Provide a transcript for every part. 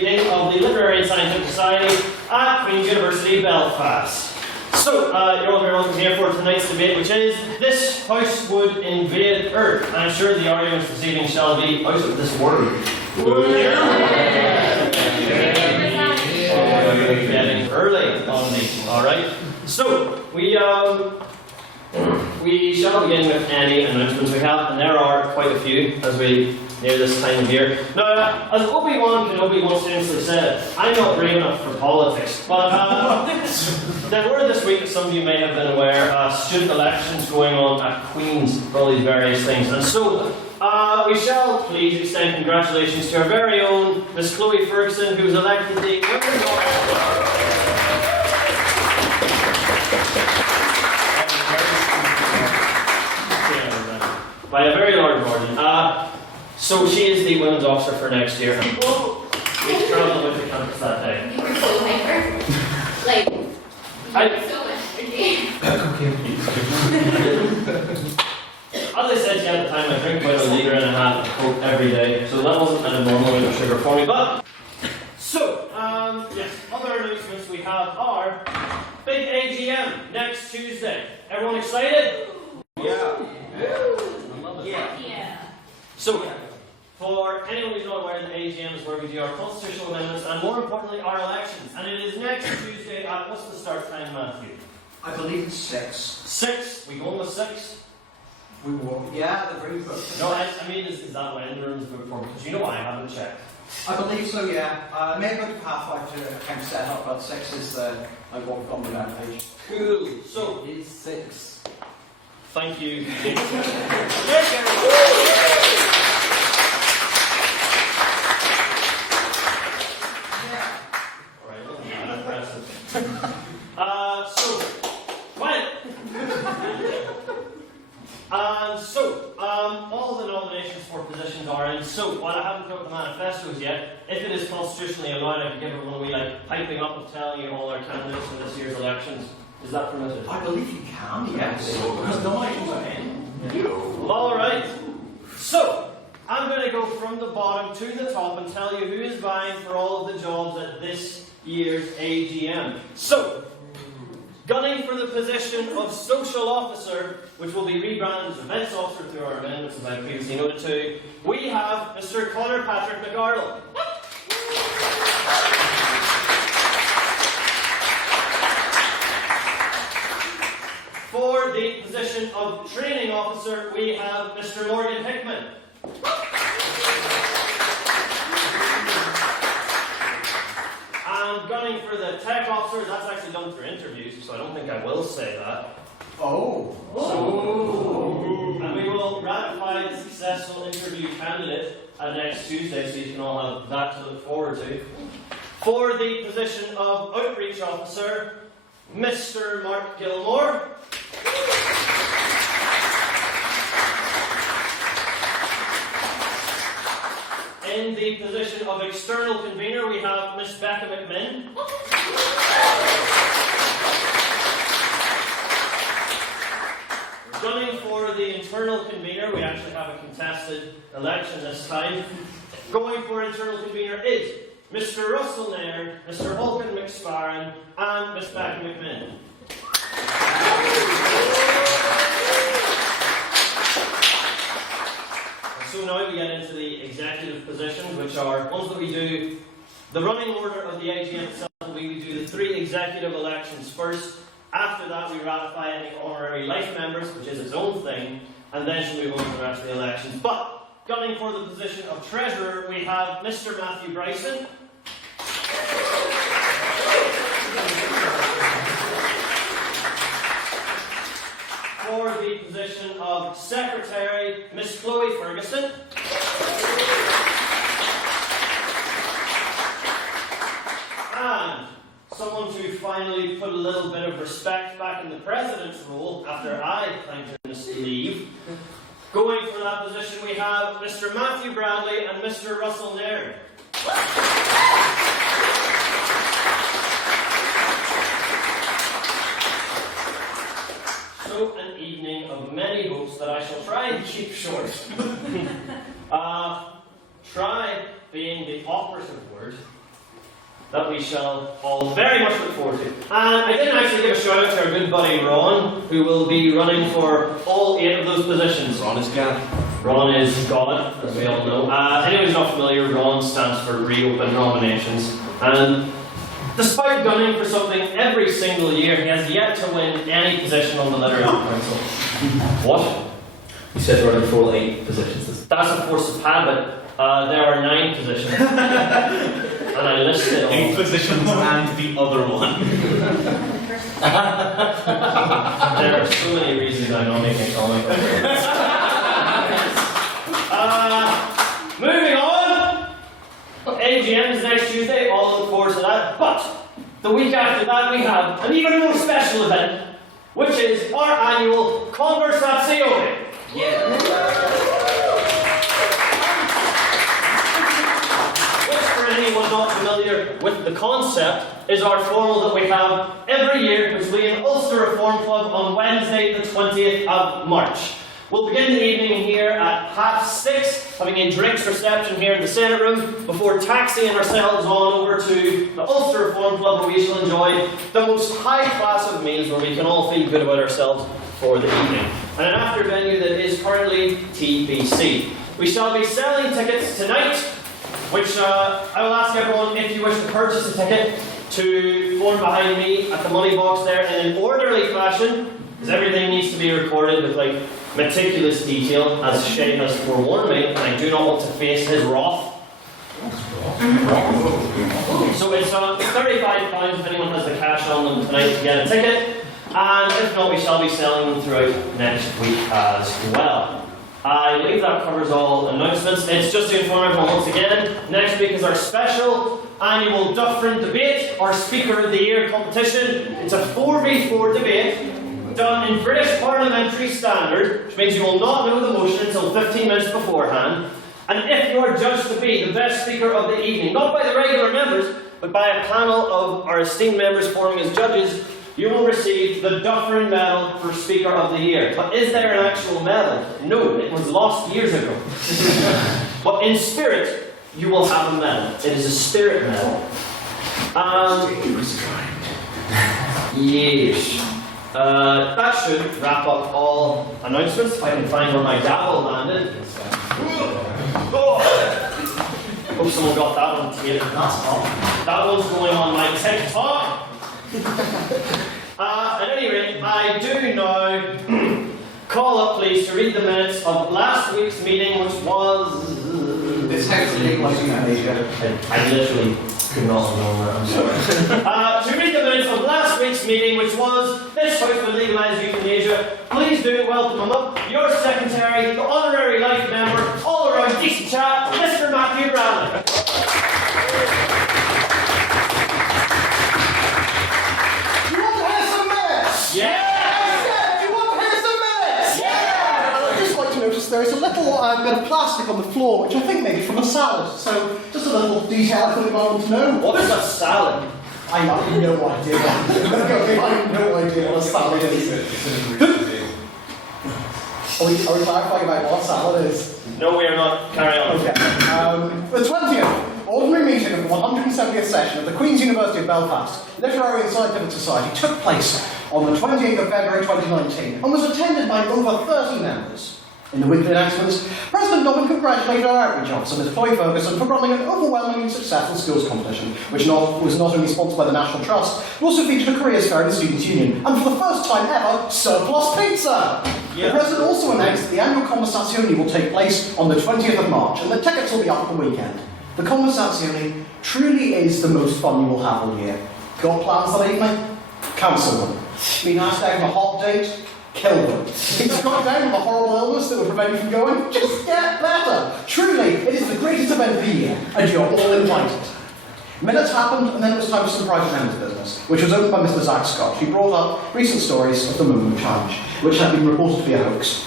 meeting of the Literary and Scientific Society at Queen's University, Belfast. So, you're all very welcome here for tonight's debate, which is This House Would Invade Earth. And I'm sure the arguments this evening shall be out of this world. Getting early on these, alright? So, we shall begin with any announcements we have, and there are quite a few as we near this time of year. Now, as Obi-Wan Kenobi once famously said, I'm not brave enough for politics, but there were this week, as some of you may have been aware, student elections going on at Queen's for all these various things, and so we shall please extend congratulations to our very own Miss Chloe Ferguson, who was elected the Women's by a very large margin. So she is the women's officer for next year. Oh, we traveled with the campus that day. You were so hyper. Like, you were so As I said to you at the time, I drink about 1.5 litres of Coke every day, so that wasn't an abnormal amount of sugar for me. But so, yes, other announcements we have are big AGM next Tuesday. Everyone excited? Yeah. Yeah. So, for anyone who's not aware, the AGM is where we do our constitutional amendments and, more importantly, our elections. And it is next Tuesday at, what's the start time, Matthew? I believe it's 6. 6? We going with 6? We will. Yeah, the very good. No, I mean, is that when the room's booked for? Because you know I haven't checked. I believe so, yeah. Maybe about halfway to kind of set up, but 6 is like what we've on the web page. Cool. So, it is 6. Thank you. All the nominations for positions are in. So, while I haven't got the manifestos yet, if it is constitutionally allowed, I could give everyone a wee piping up of telling you all our candidates for this year's elections. Is that permitted? I believe you can, yes. Because nominations are in. Alright. So, I'm going to go from the bottom to the top and tell you who is vying for all of the jobs at this year's AGM. So, gunning for the position of social officer, which will be rebranded as events officer through our amendments, as I previously noted to, we have Mr. Conor Patrick McArdle. For the position of training officer, we have Mr. Morgan Hickman. And gunning for the tech officer, that's actually done through interviews, so I don't think I will say that. Oh. And we will ratify the successful interview candidate next Tuesday, so you can all have that to look forward to. For the position of outreach officer, Mr. Mark Gilmore. In the position of external convener, we have Miss Becca McMinn. Gunning for the internal convener, we actually have a contested election this time. Going for internal convener is Mr. Russell Nairn, Mr. Hulkin McSparran, and Miss Becca McMinn. So now we get into the executive positions, which are ones that we do. The running order of the AGM itself will be we do the 3 executive elections first. After that, we ratify any honorary life members, which is its own thing, and then she'll move on to the rest of the elections. But gunning for the position of treasurer, we have Mr. Matthew Bryson. For the position of secretary, Miss Chloe Ferguson. And someone to finally put a little bit of respect back in the president's role after I thanked him to leave. Going for that position, we have Mr. Matthew Bradley and Mr. Russell Nairn. So, an evening of many hopes that I shall try and keep short. Try being the operative word. that we shall all very much look forward to. And I didn't actually give a shout out to our good buddy Ron, who will be running for all 8 of those positions. Ron is God. Ron is God, as we all know. Anyone who's not familiar, Ron stands for Reopen Nominations. And despite gunning for something every single year, he has yet to win any position on the Literary Council. What? You said running for all 8 positions. That's a force of habit. There are 9 positions. And I listed all. 8 positions and the other one. There are so many reasons I'm not making a comment. Moving on. AGM is next Tuesday. All look forward to that. But the week after that, we have an even more special event, which is our annual Conversazione. Anyone not familiar with the concept, is our formal that we have every year, which will be in Ulster Reform Club on Wednesday the 20th of March. We'll begin the evening here at 6:30, having a drinks reception here in the Senate room, before taxiing ourselves on over to the Ulster Reform Club, where we shall enjoy the most high class of meals, where we can all feel good about ourselves for the evening. And an after venue that is currently TBC. We shall be selling tickets tonight, which I will ask everyone, if you wish to purchase a ticket, to form behind me at the money box there in an orderly fashion, because everything needs to be recorded with like meticulous detail, as Shay has forewarned me, and I do not want to face his wrath. So it's £35 if anyone has the cash on them tonight to get a ticket, and if not, we shall be selling them throughout next week as well. I believe that covers all announcements. It's just to inform everyone once again, next week is our special annual Duffering debate, our Speaker of the Year competition. It's a 4v4 debate done in British parliamentary standard, which means you will not know the motion until 15 minutes beforehand. And if you are judged to be the best speaker of the evening, not by the regular members, but by a panel of our esteemed members forming as judges, you will receive the Duffering Medal for Speaker of the Year. But is there an actual medal? No, it was lost years ago. But in spirit, you will have a medal. It is a spirit medal. Yes. That should wrap up all announcements. If I can find where my gavel landed. Oh. Hope someone got that one taken. That one's going on my TikTok. At any rate, I do now call up, please, to read the minutes of last week's meeting, which was... This has to be like Asia. I literally could not remember that, I'm sorry. To read the minutes of last week's meeting, which was this House will legalise euthanasia, please do welcome him up, your secretary, the honorary life member, all around decent chap, Mr. Matthew Bradley. Yeah! Do you want to hear some minutes? Yeah! I'd just like to notice there is a little bit of plastic on the floor, which I think may be from a salad. So, just a little detail I thought you might want to know. What is a salad? I have no idea. I have no idea what a salad is. Are we clarifying about what salad is? No, we are not. Carry on. Okay. The 20th ordinary meeting of the 170th session of the Queen's University of Belfast Literary and Scientific Society took place on the 28th of February 2019 and was attended by over 30 members. In the weekly announcements, President Dobbin congratulated our outreach officer, Ms. Chloe Ferguson, for running an overwhelmingly successful skills competition, which was not only sponsored by the National Trust, but also featured a careers fair in the Students' Union, and for the first time ever, surplus pizza! Yeah. The President also announced that the annual Conversazione will take place on the 20th of March, and the tickets will be up for the weekend. The Conversazione truly is the most fun you will have all year. Got plans that evening? Cancel them. Been asked out on a hot date? Kill them. Been struck down with a horrible illness that would prevent you from going? Just get better. Truly, it is the greatest event of the year, and you're all invited. Minutes happened, and then it was time for some private members' business, which was opened by Mr. Zach Scott, who brought up recent stories of the Moon Challenge, which had been reported to be a hoax.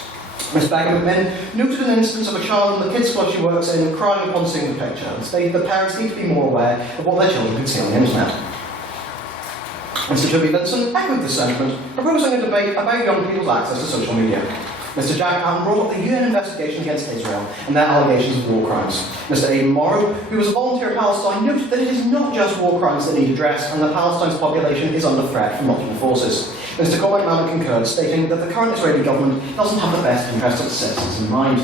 Ms. Bagger McMinn noted an instance of a child in the kids' club she works in crying upon seeing the picture, and stated that parents need to be more aware of what their children can see on the internet. Mr. Toby Vinson echoed this sentiment, proposing a debate about young people's access to social media. Mr. Jack Patton brought up the UN investigation against Israel and their allegations of war crimes. Mr. Aidan Morrow, who was a volunteer in Palestine, noted that it is not just war crimes that need addressed and that Palestine's population is under threat from multiple forces. Mr. Cormac Mallet concurred, stating that the current Israeli government doesn't have the best interests of its citizens in mind.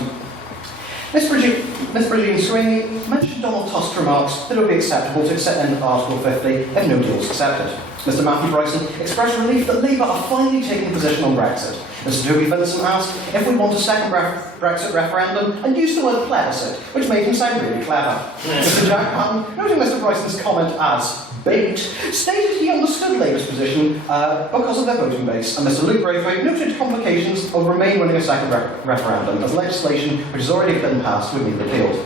Miss Brigitte Sweeney mentioned Donald Tusk's remarks that it would be acceptable to end Article 50 if no deal was accepted. Mr. Matthew Bryson expressed relief that Labour are finally taking a position on Brexit. Mr. Toby Vincent asked if we want a second Brexit referendum and used the word plebiscite, which made him sound really clever. Mr. Jack Patton, noting Mr. Bryson's comment as bait, stated he understood Labour's position because of their voting base, and Mr. Luke Braithwaite noted complications of Remain winning a second referendum as legislation which has already been passed would be repealed.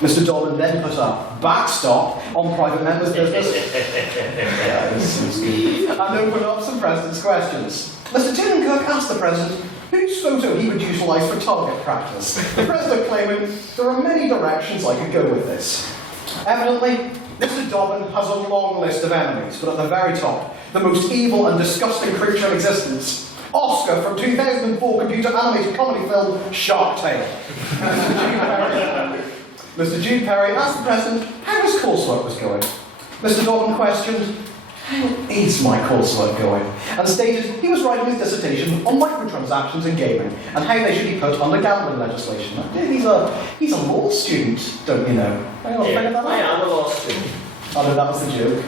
Mr. Dolan then put a backstop on private members' business and opened up some President's questions. Mr. Tiernan Cook asked the President whose photo he would utilise for target practice. The President claiming, there are many directions I could go with this. Evidently, Mr. Dobbin has a long list of enemies, but at the very top, the most evil and disgusting creature in existence, Oscar from 2004 computer animated comedy film Shark Tale. Mr. Jude Perry asked the President how his coursework was going. Mr. Dobbin questioned, how is my coursework going? And stated he was writing his dissertation on microtransactions in gaming and how they should be put under gambling legislation. He's a law student, don't you know? Hang on, figure that out. I am a law student. Oh no, that was the joke.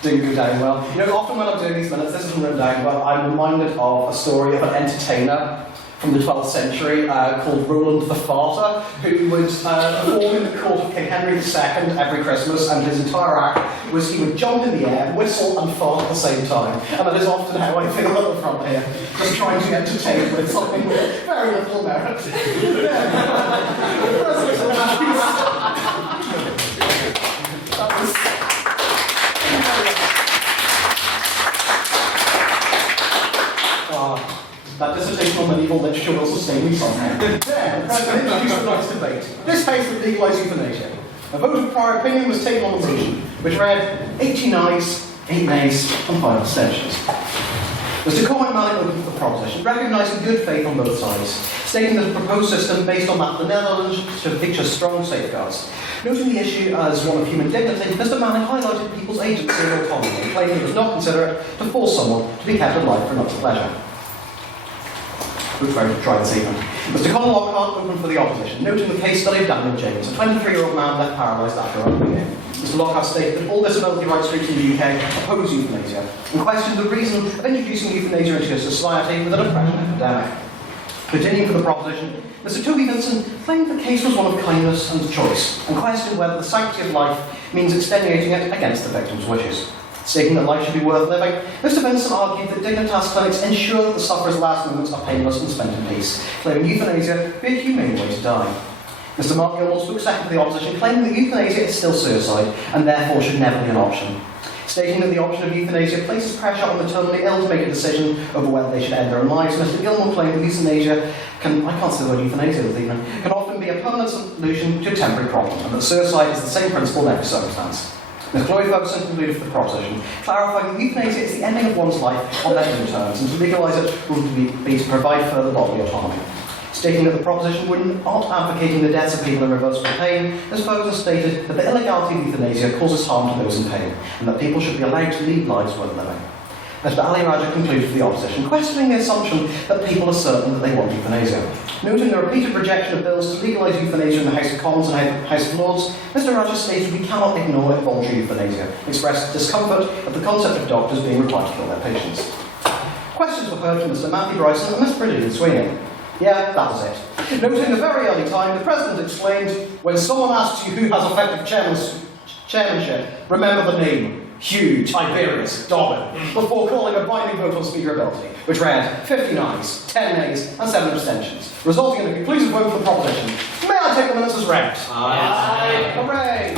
Didn't go down well. You know, often when I'm doing these minutes, this isn't written down well, I'm reminded of a story of an entertainer from the 12th century called Roland the Farter, who would perform in the court of King Henry II every Christmas, and his entire act was he would jump in the air, whistle and fart at the same time. And that is often how I feel at the front here, just trying to entertain with something with very little merit. That was... That dissertation on medieval literature will sustain me somehow. Then, the President introduced the night's debate. This case would legalise euthanasia. A vote of prior opinion was taken on the motion, which read 18 ayes, 8 nays, and 5 abstentions. Mr. Cormac Mallet opened the proposition, recognising good faith on both sides, stating that the proposed system, based on that of the Netherlands, should feature strong safeguards. Noting the issue as one of human dignity, Mr. Mallet highlighted people's agency and autonomy, claiming it was not considerate to force someone to be kept alive for another pleasure. We'll try this evening. Mr. Colin Lockhart opened for the opposition, noting the case study of Daniel James, a 23-year-old man left paralysed after a rugby game. Mr. Lockhart stated that all disability rights groups in the UK oppose euthanasia, and questioned the reason of introducing euthanasia into a society with a depression epidemic. Continuing for the proposition, Mr. Toby Vincent claimed the case was one of kindness and choice, and questioned whether the sanctity of life means extenuating it against the victim's wishes. Stating that life should be worth living, Mr. Vincent argued that Dignitas clinics ensure that the sufferer's last moments are painless and spent in peace, claiming euthanasia be a humane way to die. Mr. Mark Gilmore spoke second for the opposition, claiming that euthanasia is still suicide and therefore should never be an option. Stating that the option of euthanasia places pressure on the terminally ill to make a decision over whether they should end their own lives, Mr. Gilmore claimed that euthanasia can often be a permanent solution to a temporary problem, and that suicide is the same principle in every circumstance. Ms. Chloe Ferguson concluded for the proposition, clarifying that euthanasia is the ending of one's life on their own terms, and to legalise it would be to provide further bodily autonomy. Stating that the proposition would not advocating the deaths of people in reversible pain, Ms. Ferguson stated that the illegality of euthanasia causes harm to those in pain, and that people should be allowed to lead lives worth living. Mr. Ali Raja concluded for the opposition, questioning the assumption that people are certain that they want euthanasia. Noting the repeated rejection of bills to legalise euthanasia in the House of Commons and House of Lords, Mr. Raja stated we cannot ignore involuntary euthanasia, expressed discomfort at the concept of doctors being required to kill their patients. Questions were heard from Mr. Matthew Bryson and Ms. Brigitte Sweeney. Yeah, that was it. Noting the very early time, the President explained, when someone asks you who has effective chairmanship, remember the name. Hugh Tiberius Dobbin, before calling a binding vote on speaker ability, which read 50 ayes, 10 nays, and 7 abstentions, resulting in a conclusive vote for the proposition. May I take the minutes as read? Aye. Hooray!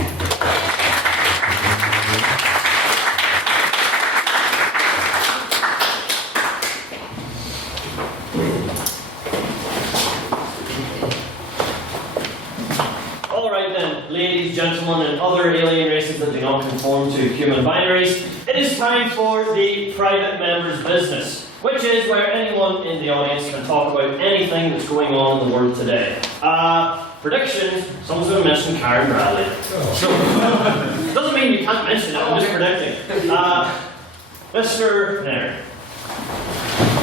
Alright then, ladies, gentlemen, and other alien races that do not conform to human binaries, it is time for the private member's business. which is where anyone in the audience can talk about anything that's going on in the world today. Predictions, someone's going to mention Karen Bradley. So, doesn't mean you can't mention it, I'm just predicting. Mr. Nairn.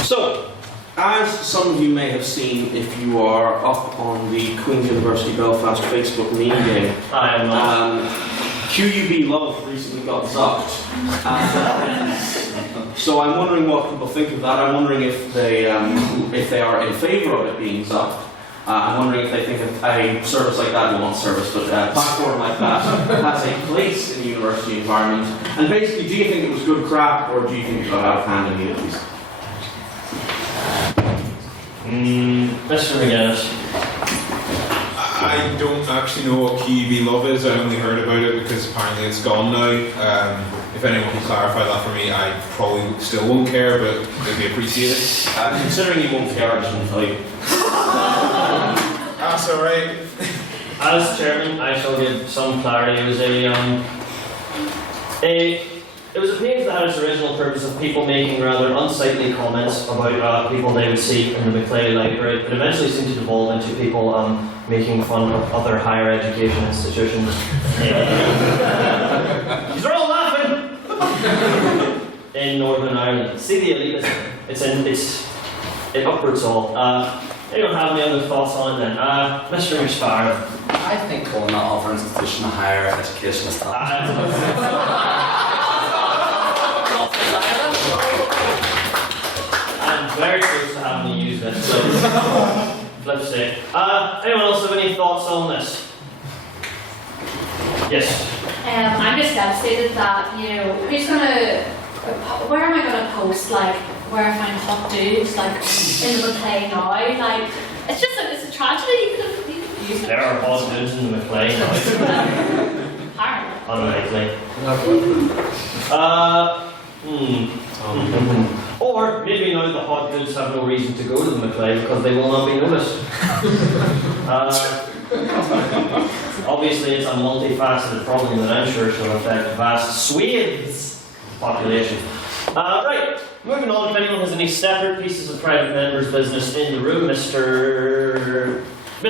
So, as some of you may have seen if you are up on the Queen's University Belfast Facebook meme game, I am not. QUB Love recently got zucked. So I'm wondering what people think of that. I'm wondering if they are in favour of it being zucked. I'm wondering if they think a service like that, well not service, but a platform like that has a place in the university environment. And basically, do you think it was good crap, or do you think it got out of hand immediately? Mr. McGinnis. I don't actually know what QEB Love is. I only heard about it because apparently it's gone now. If anyone can clarify that for me, I probably still won't care, but it'd be appreciated. Considering you won't care, I just won't tell you. That's alright. As chairman, I shall give some clarity. It was a page that had its original purpose of people making rather unsightly comments about people they would see in the Maclay Library, but eventually seemed to devolve into people making fun of other higher education institutions. These are all laughing! In Northern Ireland. See the elitism. It uproots all. Anyone have any other thoughts on it then? Mr. McSparrow. I think calling that other institution a higher education establishment. I'm very close to having to use it, so flip sake. Anyone else have any thoughts on this? Yes. I'm just devastated that, where am I gonna post like where I find hot dudes like in the Maclay now? Like it's a tragedy. You could use it. There are hot dudes in the Maclay now. Apparently. Unlikely. Or maybe now the hot dudes have no reason to go to the Maclay because they will not be noticed. Obviously, it's a multifaceted problem that I'm sure shall affect vast swathes of the population. Right, moving on. If anyone has any separate pieces of private members' business in the room, Miss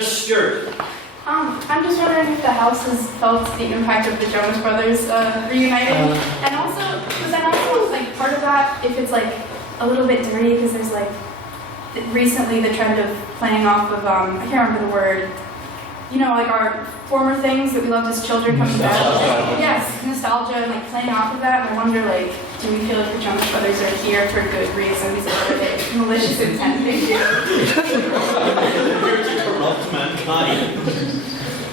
Stewart. I'm just wondering if the House has felt the impact of the Jonas Brothers reuniting, and also because I also like part of that if it's like a little bit dirty because there's like recently the trend of playing off of I can't remember the word. Like our former things that we loved as children coming back. Yes, nostalgia and like playing off of that. And I wonder, like, do we feel like the Jonas Brothers are here for good reasons or are they malicious intent? Here to corrupt mankind.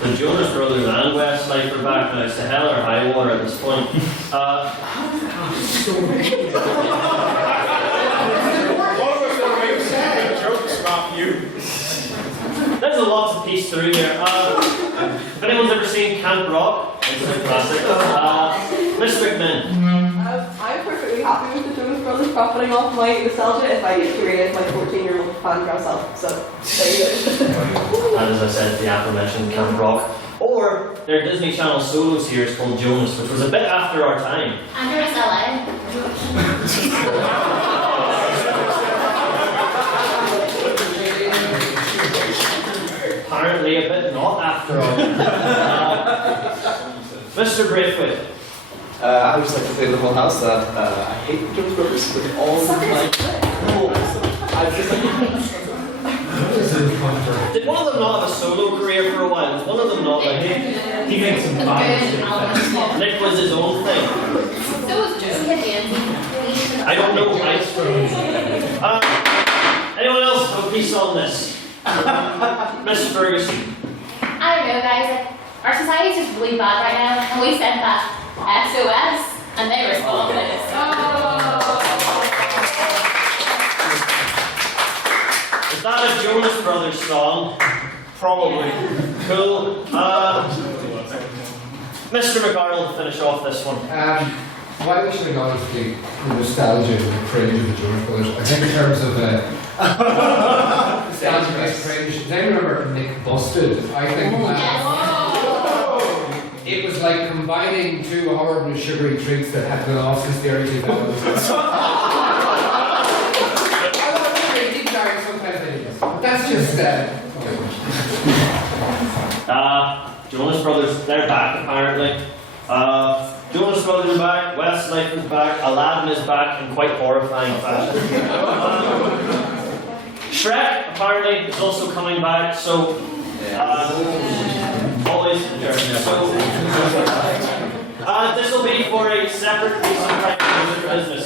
The Jonas Brothers and Westlife are back now. It's the hell or high water at this point. Jokes about you. There's a lot to piece through here. If anyone's ever seen Camp Rock, it's a classic. Mr. McMahon. I'm perfectly happy with the Jonas Brothers profiting off my nostalgia if I get to relive my 14-year-old fangirl self. So, there you go. And as I said, the aforementioned Camp Rock. Or their Disney Channel solo series called Jonas, which was a bit after our time. And you're in LA. Apparently a bit not after all. Mr. Braithwaite. I would just like to say to the whole house that I hate the Jonas Brothers with all my Did one of them not have a solo career for a while? Was one of them not like He makes some bad Nick was his own thing? So was Josie at the end. I don't know. Anyone else have a piece on this? Miss Ferguson. I don't know, guys. Like, our society is just really bad right now, and we sent that SOS, and they responded. Is that a Jonas Brothers song? Probably. Cool. Mr. McArdle to finish off this one. Why we should acknowledge the nostalgia and the cringe of the Jonas Brothers. I think in terms of nostalgia and cringe, does anyone remember Nick Busted? I think it was like combining two horrible sugary treats that had been off since the early 2000s. Jonas Brothers, they're back apparently. Jonas Brothers are back, Westlife is back, Aladdin is back in quite horrifying fashion. Shrek apparently is also coming back, so always this will be for a separate piece of private business.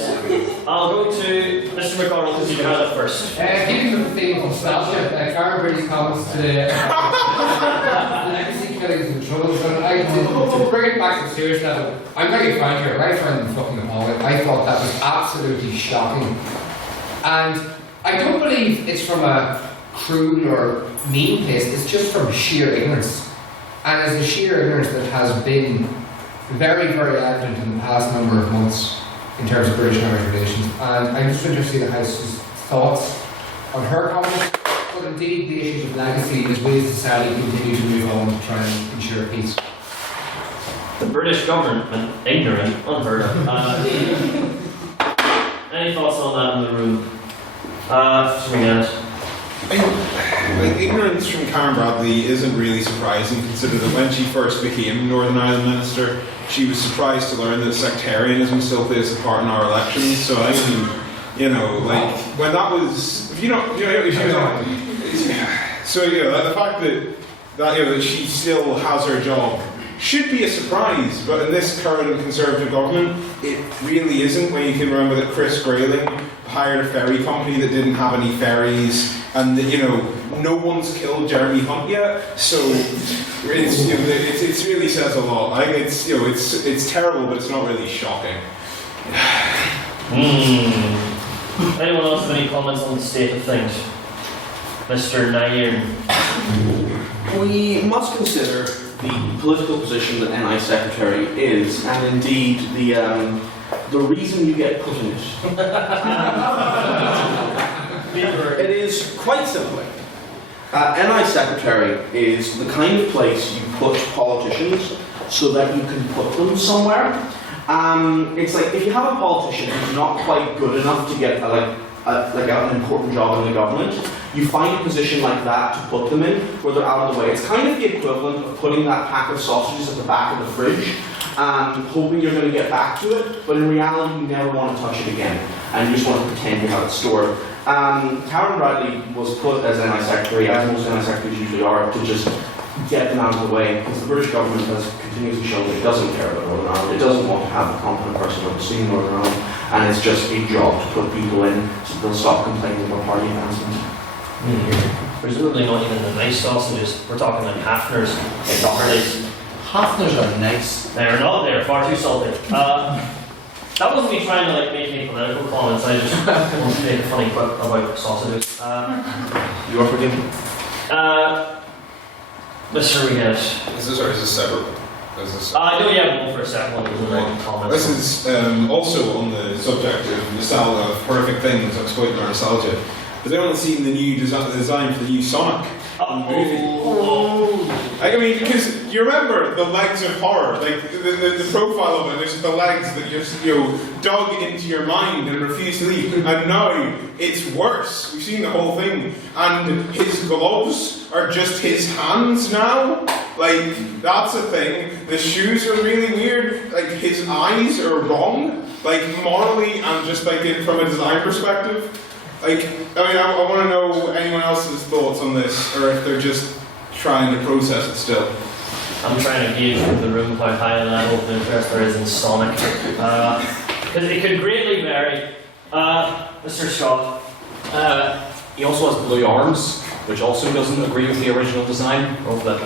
I'll go to Mr. McConnell because you can have it first. Keeping with the theme of nostalgia, Karen Brady's comments today, legacy killings and troubles, and to bring it back to the serious level, I'm very frank here, right around the fucking appalling. I thought that was absolutely shocking. And I don't believe it's from a crude or mean place, it's just from sheer ignorance. And it's a sheer ignorance that has been very, very evident in the past number of months in terms of British and Irish relations. And I'm just interested in the House's thoughts on her comments, but indeed the issues of legacy as we as society continue to move on to try and ensure peace. The British government, ignorant, unheard of. Any thoughts on that in the room? Like, ignorance from Karen Bradley isn't really surprising, considering that when she first became Northern Ireland Minister, she was surprised to learn that sectarianism still plays a part in our elections. So I mean, you know, like when that was, if you know, so you know, the fact that that she still has her job should be a surprise, but in this current Conservative government, it really isn't. When you can remember that Chris Grayling hired a ferry company that didn't have any ferries, and that, no one's killed Jeremy Hunt yet. So it's it really says a lot. Like it's terrible, but it's not really shocking. Anyone else have any comments on the state of things, Mr. Nair? We must consider the political position that NI Secretary is, and indeed the reason you get put in it. It is quite simple. NI Secretary is the kind of place you put politicians so that you can put them somewhere. It's like if you have a politician who's not quite good enough to get an important job in the government, you find a position like that to put them in where they're out of the way. It's kind of the equivalent of putting that pack of sausages at the back of the fridge and hoping you're going to get back to it, but in reality you never want to touch it again and you just want to pretend you have it stored. Karen Bradley was put as NI Secretary, as most NI Secretaries usually are, to just get them out of the way, because the British government has continuously shown that it doesn't care about Northern Ireland. It doesn't want to have a competent person overseeing Northern Ireland, and it's just a job to put people in so they'll stop complaining about party advancement. Presumably not even the nice sausages. We're talking like Hafner's, Dockerley's. Hafner's are nice. They're not. They're far too salty. That wasn't me trying to make any political comments. I just wanted to make a funny quip about sausages. You are forgiven. Mr. Regan. Is this separate? I know you have one for a second one. Comments. This is also on the subject of nostalgia, of horrific things exploiting our nostalgia. Has anyone seen the new design for the new Sonic movie? I mean, because you remember the legs of horror, like the profile of it, there's the legs that just dug into your mind and refused to leave. And now it's worse. We've seen the whole thing, and his gloves are just his hands now. Like, that's a thing. The shoes are really weird. Like, his eyes are wrong, like morally and just like from a design perspective. Like, I mean, I want to know anyone else's thoughts on this, or if they're just trying to process it still. I'm trying to gauge from the room how high a level of interest there is in Sonic. Because it could greatly vary. Mr. Scott. He also has blue arms, which also doesn't agree with the original design. Of the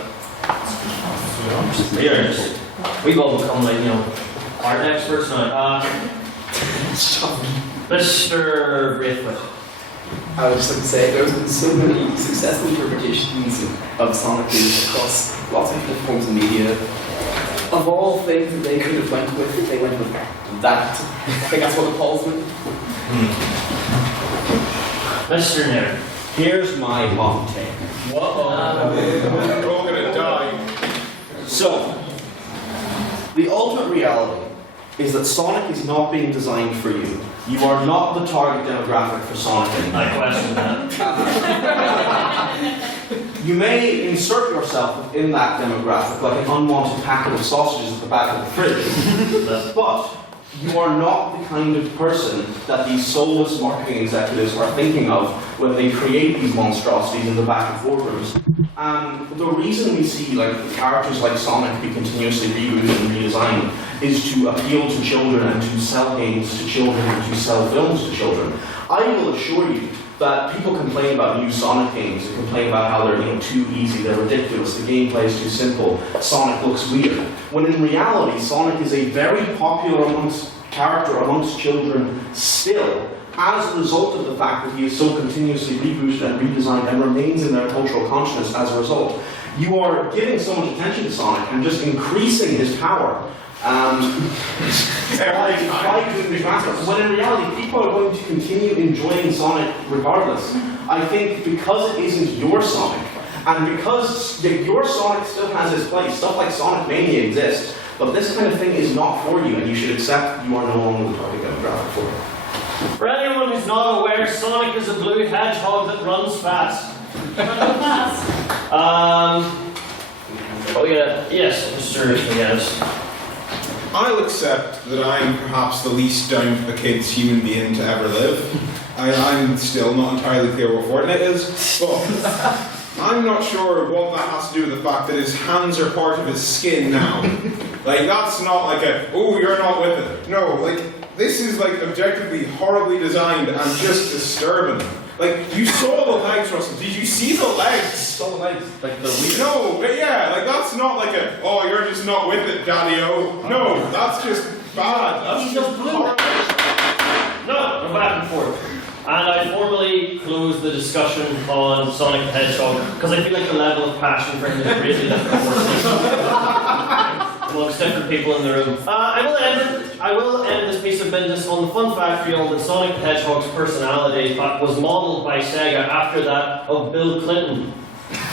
we've all become art experts now. Mr. Braithwaite. I would just like to say there's been so many successful interpretations of Sonic across lots of different forms of media. Of all things that they could have went with, they went with that. I think that's what it calls them. Mr. Nair. Here's my hot take. We're all gonna die. So, the ultimate reality is that Sonic is not being designed for you. You are not the target demographic for Sonic anymore. I question that. You may insert yourself within that demographic like an unwanted packet of sausages at the back of the fridge, but you are not the kind of person that these soulless marketing executives are thinking of when they create these monstrosities in the back of boardrooms. The reason we see characters like Sonic be continuously rebooted and redesigned is to appeal to children and to sell games to children and to sell films to children. I will assure you that people complain about new Sonic games and complain about how they're too easy, they're ridiculous, the gameplay is too simple, Sonic looks weird. When in reality, Sonic is a very popular character amongst children still, as a result of the fact that he is so continuously rebooted and redesigned and remains in their cultural consciousness as a result. You are giving so much attention to Sonic and just increasing his power. When in reality, people are going to continue enjoying Sonic regardless. I think because it isn't your Sonic, and because your Sonic still has its place, stuff like Sonic Mania exists, but this kind of thing is not for you, and you should accept you are no longer the target demographic for it. For anyone who's not aware, Sonic is a blue hedgehog that runs fast. Oh yeah, yes, Mr. Yes. I'll accept that I'm perhaps the least down for the kids human being to ever live. I'm still not entirely clear what Fortnite is, but I'm not sure what that has to do with the fact that his hands are part of his skin now. That's not oh, you're not with it. No, this is objectively horribly designed and just disturbing. You saw the legs, Russell. Did you see the legs? Saw the legs, No, but yeah, that's not oh, you're just not with it, Daddy-O. No, that's just bad. That's just horrible. No, go back and forth. And I formally close the discussion on Sonic the Hedgehog, because I feel like the level of passion for him is really different amongst different people in the room. I will end this piece of business on the fun fact reel that Sonic the Hedgehog's personality was modelled by Sega after that of Bill Clinton.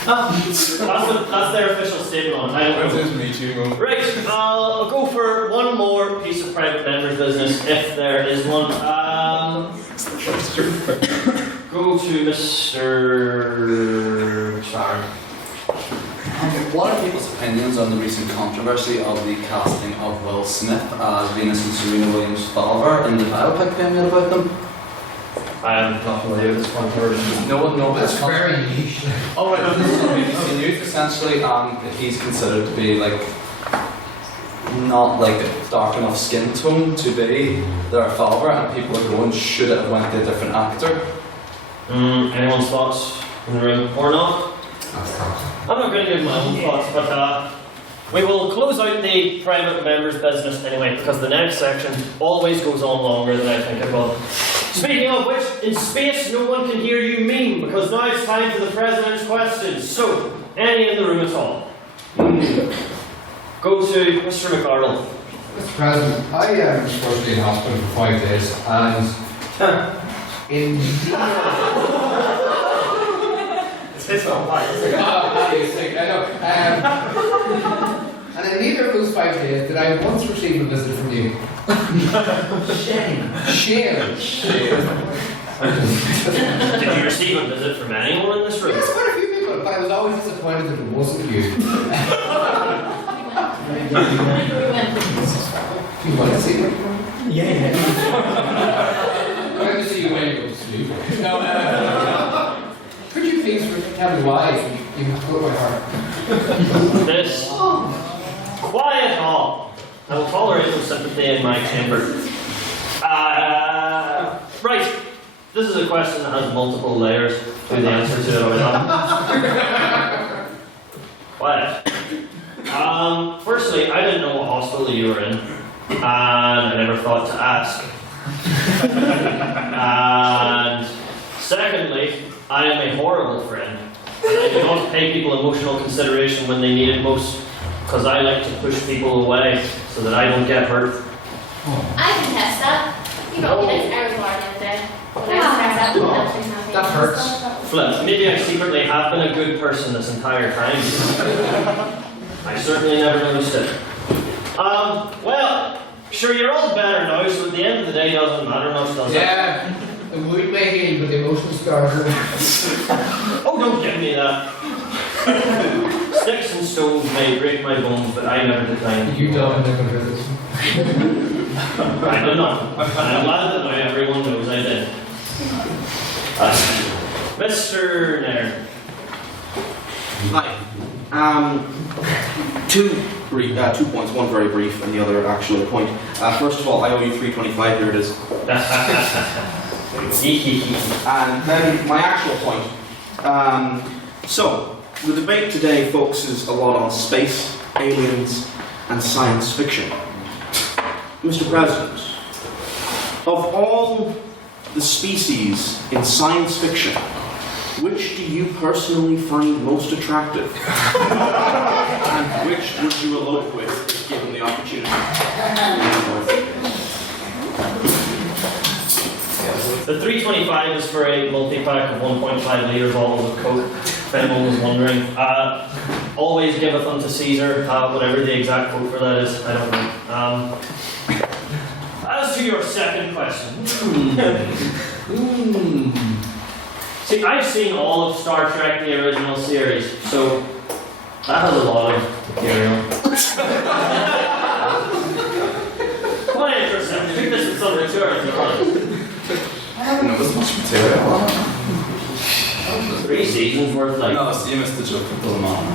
That's their official statement on it. I don't know. Right, I'll go for one more piece of private members' business, if there is one. Go to Mr. Sorry. What are people's opinions on the recent controversy of the casting of Will Smith as Venus and Serena Williams' father in the biopic being made about them? I am not familiar with this controversy. No one knows. That's very niche. Oh right, this is on BBC News. Essentially, he's considered to be not dark enough skin tone to be their father, and people are going, should it have went to a different actor? Anyone's thoughts in the room or not? I'm not going to give my own thoughts, but we will close out the private members' business anyway, because the next section always goes on longer than I think it will. Speaking of which, in space no one can hear you meme, because now it's time for the President's questions. So, any in the room at all? Go to Mr. McArdle. Mr. President, I was fortunately in hospital for 5 days, and in It's not fine. I know. And in neither of those 5 days did I once receive a visit from you. Shame. Did you receive a visit from anyone in this room? Yes, quite a few people, but I was always disappointed that it wasn't you. Do you want to see them? Yeah. I'm going to see you when you go to sleep. No, could you please tell me why you have got my heart? This quiet hall. I will tolerate no sympathy in my chamber. Right. This is a question that has multiple layers to the answer to it or not. Quiet. Firstly, I didn't know what hospital you were in, and I never thought to ask. And secondly, I am a horrible friend, and I do not pay people emotional consideration when they need it most, because I like to push people away so that I don't get hurt. I can test that. You got me next hour bar the other day. That hurts. Flip, maybe I secretly have been a good person this entire time. I certainly never noticed it. Well, sure, you're all better now, so at the end of the day, it doesn't matter much, does it? Yeah, the wound may heal, but the emotional scars won't. Oh, don't give me that. Sticks and stones may break my bones, but I never decline. You don't make a difference. I did not. I'm glad that now everyone knows I did. Mr. Nairn. Hi. Two points, one very brief and the other actually a point. First of all, I owe you 325, here it is. And then my actual point. So, the debate today focuses a lot on space, aliens, and science fiction. Mr. President, of all the species in science fiction, which do you personally find most attractive? And which would you elope with if given the opportunity? The 325 is for a multi-pack of 1.5 litre bottles of Coke, if anyone was wondering. Always giveth unto Caesar, whatever the exact quote for that is, I don't know. As to your second question. See, I've seen all of Star Trek, the original series, so that has a lot of material. Quite interesting. I think this is some material. I haven't noticed much material. 3 seasons worth, like. No, it's you missed the joke with the man.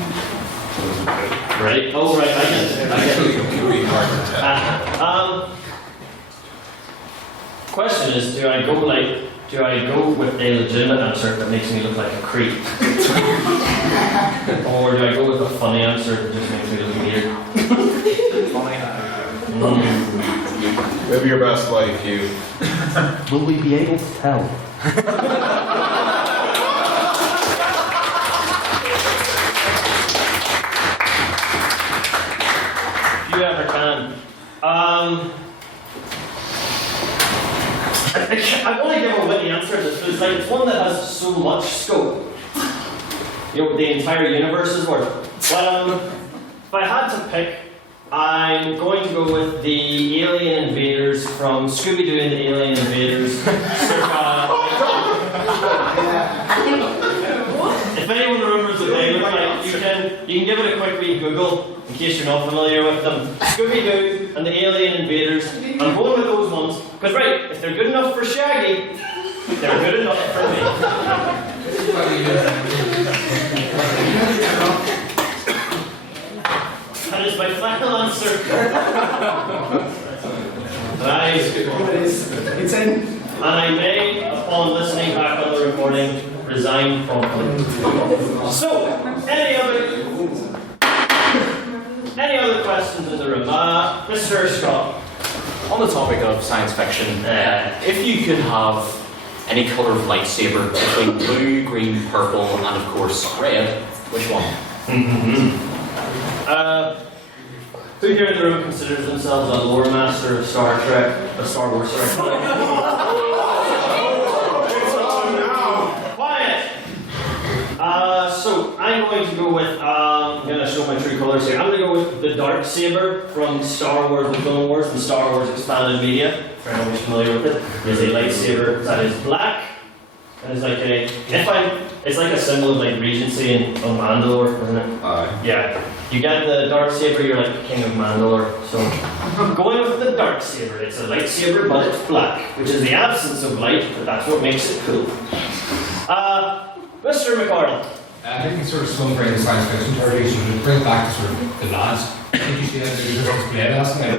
Right? Oh, right, I get it. Question is, do I go with a legitimate answer that makes me look like a creep? Or do I go with a funny answer that just makes me look weird? Live your best life, you. Will we be able to tell? If you ever can. I want to give a witty answer to this, but it's one that has so much scope. You know, the entire universe is worth. But if I had to pick, I'm going to go with the alien invaders from Scooby-Doo and the Alien Invaders. If anyone remembers what they look like, you can give it a quick wee Google in case you're not familiar with them. Scooby-Doo and the Alien Invaders. I'm going with those ones because, right, if they're good enough for Shaggy, they're good enough for me. That is my final answer. Nice. It's in. And I may, upon listening back on the recording, resign promptly. So, any other questions in the room? Mr. Scott. On the topic of science fiction, if you could have any colour of lightsaber between blue, green, purple, and of course red, which one? Who here in the room considers themselves a lore master of Star Trek, Star Wars, sorry. Quiet! So I'm going to go with, I'm going to show my true colours here. I'm going to go with the dark saber from Star Wars, the Clone Wars, and Star Wars Expanded Media. For anyone who's familiar with it, there's a lightsaber that is black. And it's like it's like a symbol of like Regency in Mandalore, isn't it? Yeah. You get the dark saber, you're like the king of Mandalore. So going with the dark saber, it's a lightsaber, but it's black, which is the absence of light, but that's what makes it cool. Mr. McCardle. I think it's sort of slum bring the science fiction territory, so to bring it back to sort of the lads. I think you see that they just display last night.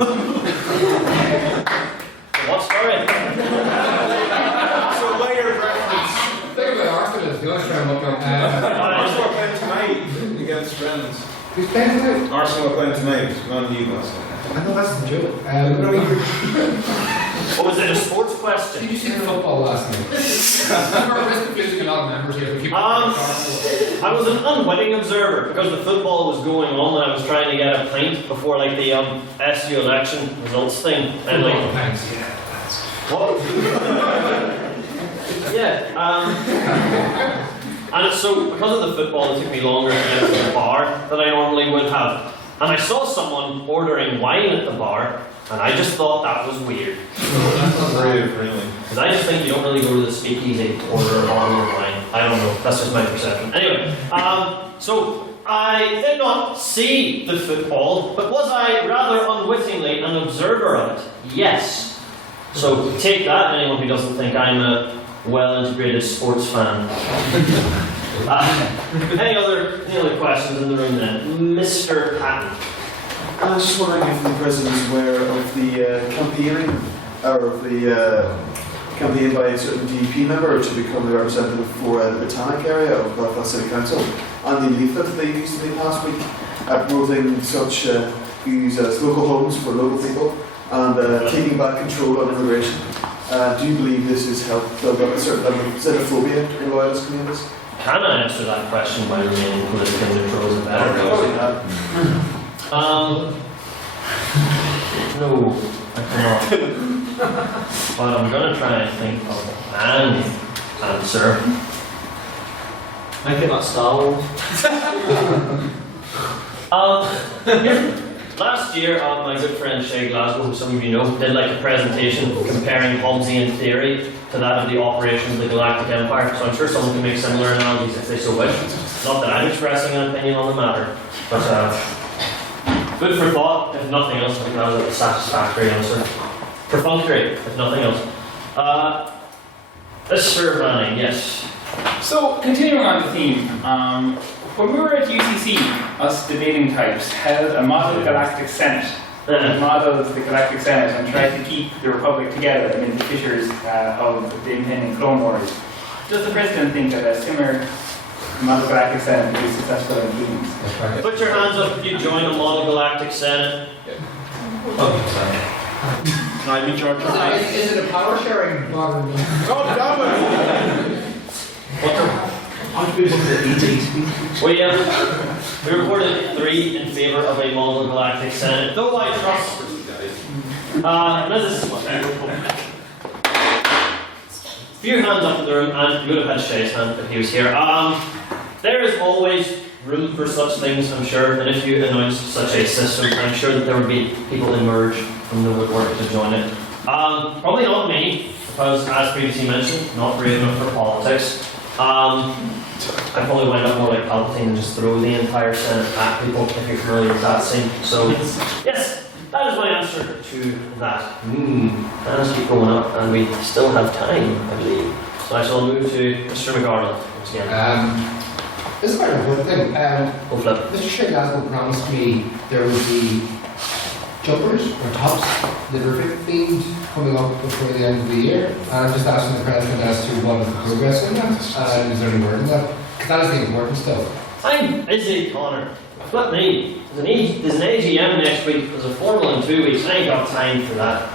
What story? So layered reference. Think about Arsenal, the other trying to look up. Arsenal are playing tonight against Rennes. Who's playing tonight? Arsenal are playing tonight, not Newcastle. I know that's the joke. What was it, a sports question? Did you see the football last night? We're risk of losing a lot of members here. We keep I was an unwitting observer because the football was going on and I was trying to get a pint before like the SU election results thing. And like, thanks. what? Yeah. And so because of the football, it took me longer to get to the bar than I normally would have. And I saw someone ordering wine at the bar, And I just thought that was weird. Brave, really. Because I just think you don't really go to the speakeasy to order a bottle of wine. I don't know, that's just my perception. Anyway, so I did not see the football, but was I rather unwittingly an observer of it? Yes. So take that, anyone who doesn't think I'm a well-integrated sports fan. Any other questions in the room then? Mr. Patton. I was just wondering if the President is aware of the campaigning, or of the campaign by a certain DP member to become the representative for the Botanic area of Belfast City Council, and the leaflet that they used in the past week, promoting such views as local homes for local people and taking back control on immigration. Do you believe this has helped build up a certain level of xenophobia in loyalist communities? Can I answer that question by remaining politically neutral as a better? No, I cannot. But I'm going to try and think of an answer. I cannot stall. Last year, my good friend Shay Glasgow, who some of you know, did like a presentation comparing Hobbesian theory to that of the operation of the Galactic Empire. So I'm sure someone can make similar analogies if they so wish. Not that I'm expressing an opinion on the matter, but good for thought, if nothing else. I think that was a satisfactory answer. Perfunctory, if nothing else. Mr. Manning, yes. So, continuing on the theme, when we were at UCC, us debating types held a model galactic senate, modeled the galactic senate and tried to keep the Republic together amid the fissures of the impending Clone Wars. Does the President think that a similar model galactic senate would be successful in humans? Put your hands up if you join a model galactic senate. Can I be George? Is it a power sharing model? God damn We reported 3 in favour of a model galactic senate, though I trust. Few hands up in the room, and you would have had Shay's hand if he was here. There is always room for such things, I'm sure, and if you announced such a system, I'm sure that there would be people emerge from the woodwork to join it. Probably not me, because as previously mentioned, not brave enough for politics. I'd probably wind up more like Palpatine and just throw the entire Senate at people, if you're familiar with that scene. So, yes, that is my answer to that. Hands keep going up, and we still have time, I believe. So I shall move to Mr. McGarland once again. This is quite an important thing. Go flip. Mr. Shea Glasgow promised me there would be jumpers or tops that were themed coming up before the end of the year. And I'm just asking the President as to what is the progress in that, and is there any word in that? Because that is the important stuff. I'm busy, Connor. Flip me. There's an AGM next week, there's a formal in 2 weeks, I ain't got time for that.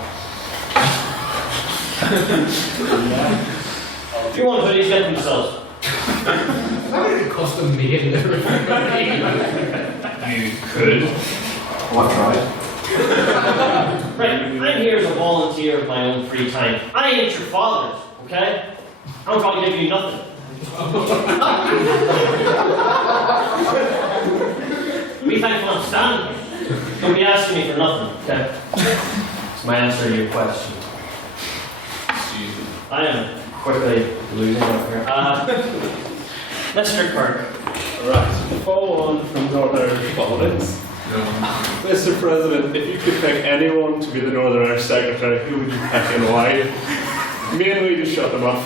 If you want hoodies, get themselves. How many custom made in there? You could. What tried? Right, I'm here as a volunteer of my own free time. I ain't your father's, okay? I'm going to give you nothing. Be thankful I'm standing. Don't be asking me for nothing, okay? That's my answer to your question. I am quickly losing up here. Mr. Kirk. Right, follow on from Northern Irish politics. Mr. President, if you could pick anyone to be the Northern Irish Secretary, who would you pick and why? Mainly to shut them up.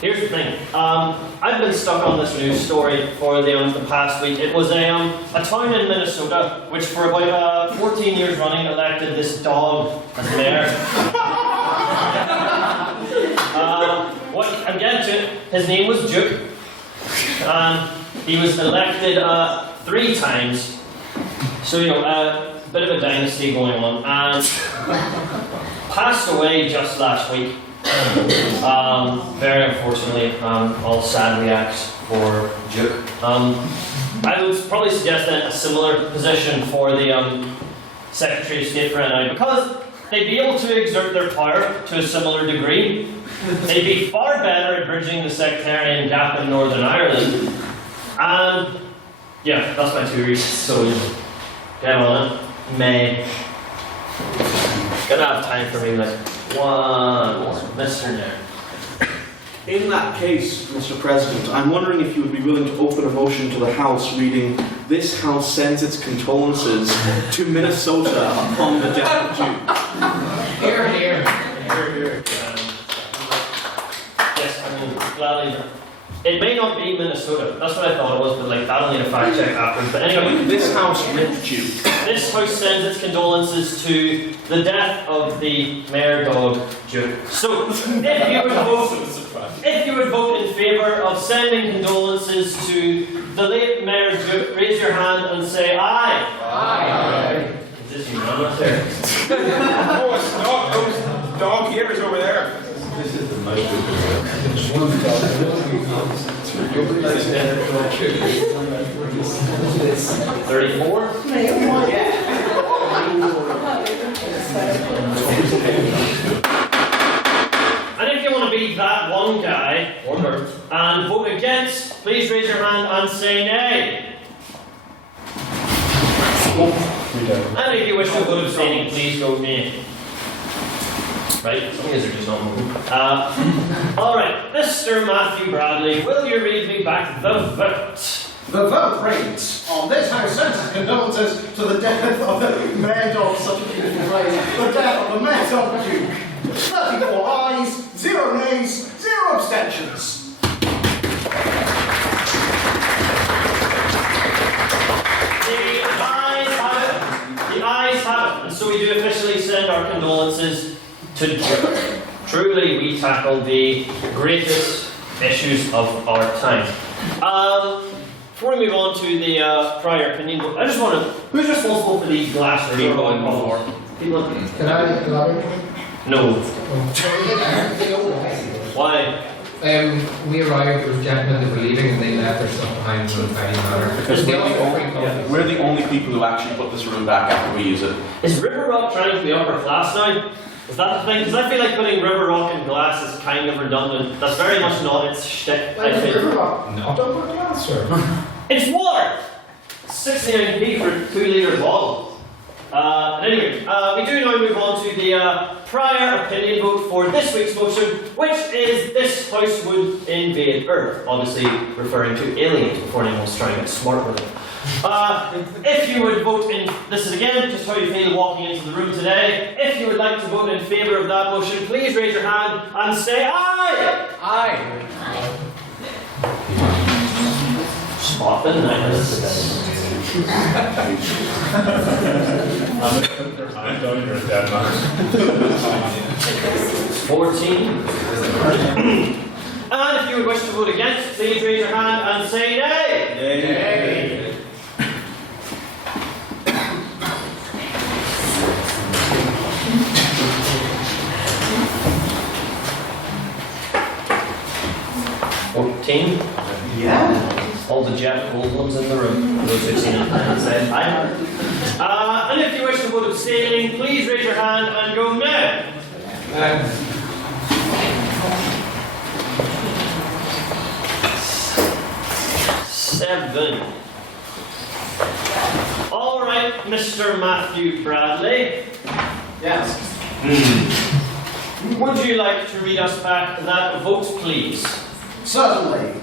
Here's the thing. I've been stuck on this news story for the past week. It was a town in Minnesota which for about 14 years running elected this dog as mayor. What I'm getting to, his name was Duke. He was elected 3 times. So, a bit of a dynasty going on. And passed away just last week. Very unfortunately, all sad reacts for Duke. I would probably suggest then a similar position for the Secretary of State for NI, because they'd be able to exert their power to a similar degree. They'd be far better at bridging the sectarian gap in Northern Ireland. And yeah, that's my 2 reasons. So get on it. May. Gonna have time for me like one more. Mr. Nair. In that case, Mr. President, I'm wondering if you would be willing to open a motion to the House reading, "This House sends its condolences to Minnesota upon the death of Duke." Here, here. Here. Yes, I mean, gladly. It may not be Minnesota. That's what I thought it was, but like that'll need a fact check afterwards. But anyway, this House ripped Duke. This House sends its condolences to the death of the Mayor Dog Duke. So, if you would vote in favour of sending condolences to the late Mayor Duke, raise your hand and say aye. Aye. Is this unanimous there? Oh, it's not. Those dog ears over there. This is the most $34? And if you want to be that one guy and vote against, please raise your hand and say nay. And if you wish to vote abstaining, please vote nay. Right, some of these are just not moving. Alright, Mr. Matthew Bradley, will you read me back the vote? The vote reads, on this House sends condolences to the death of the Mayor Dog, such a beautiful phrase, the death of the Mayor Dog Duke. 34 ayes, 0 nays, 0 abstentions. The ayes have it, and so we do officially send our condolences to Duke. Truly, we tackled the greatest issues of our time. Before we move on to the prior opinion, I just want to. Who's responsible for the glass river going before? People? Can I elaborate? No. Why? We arrived with gentlemen that were leaving and they left their stuff behind in a tidy manner. Because we're the only people who actually put this room back after we use it. Is River Rock trying to be upper class now? Is that the thing? Because I feel like putting River Rock in glass is kind of redundant. That's very much not its shtick. River Rock, not upper class, sir. It's water! 69p for 2 litre bottle. Anyway, we do now move on to the prior opinion vote for this week's motion, which is this House would invade Earth. Obviously referring to aliens before anyone's trying to get smart with it. If you would vote in, this is again just how you feel walking into the room today. If you would like to vote in favour of that motion, please raise your hand and say aye! Aye. Spot the I'm done, you're a dead man. 14. And if you would wish to vote against, please raise your hand and say nay. Nay. Yeah. All the Jeff Goldblums in the room. Those who've seen it and said aye. And if you wish to vote abstaining, please raise your hand and go nay. 7. All right, Mr. Matthew Bradley. Yes. Would you like to read us back that vote, please? Certainly.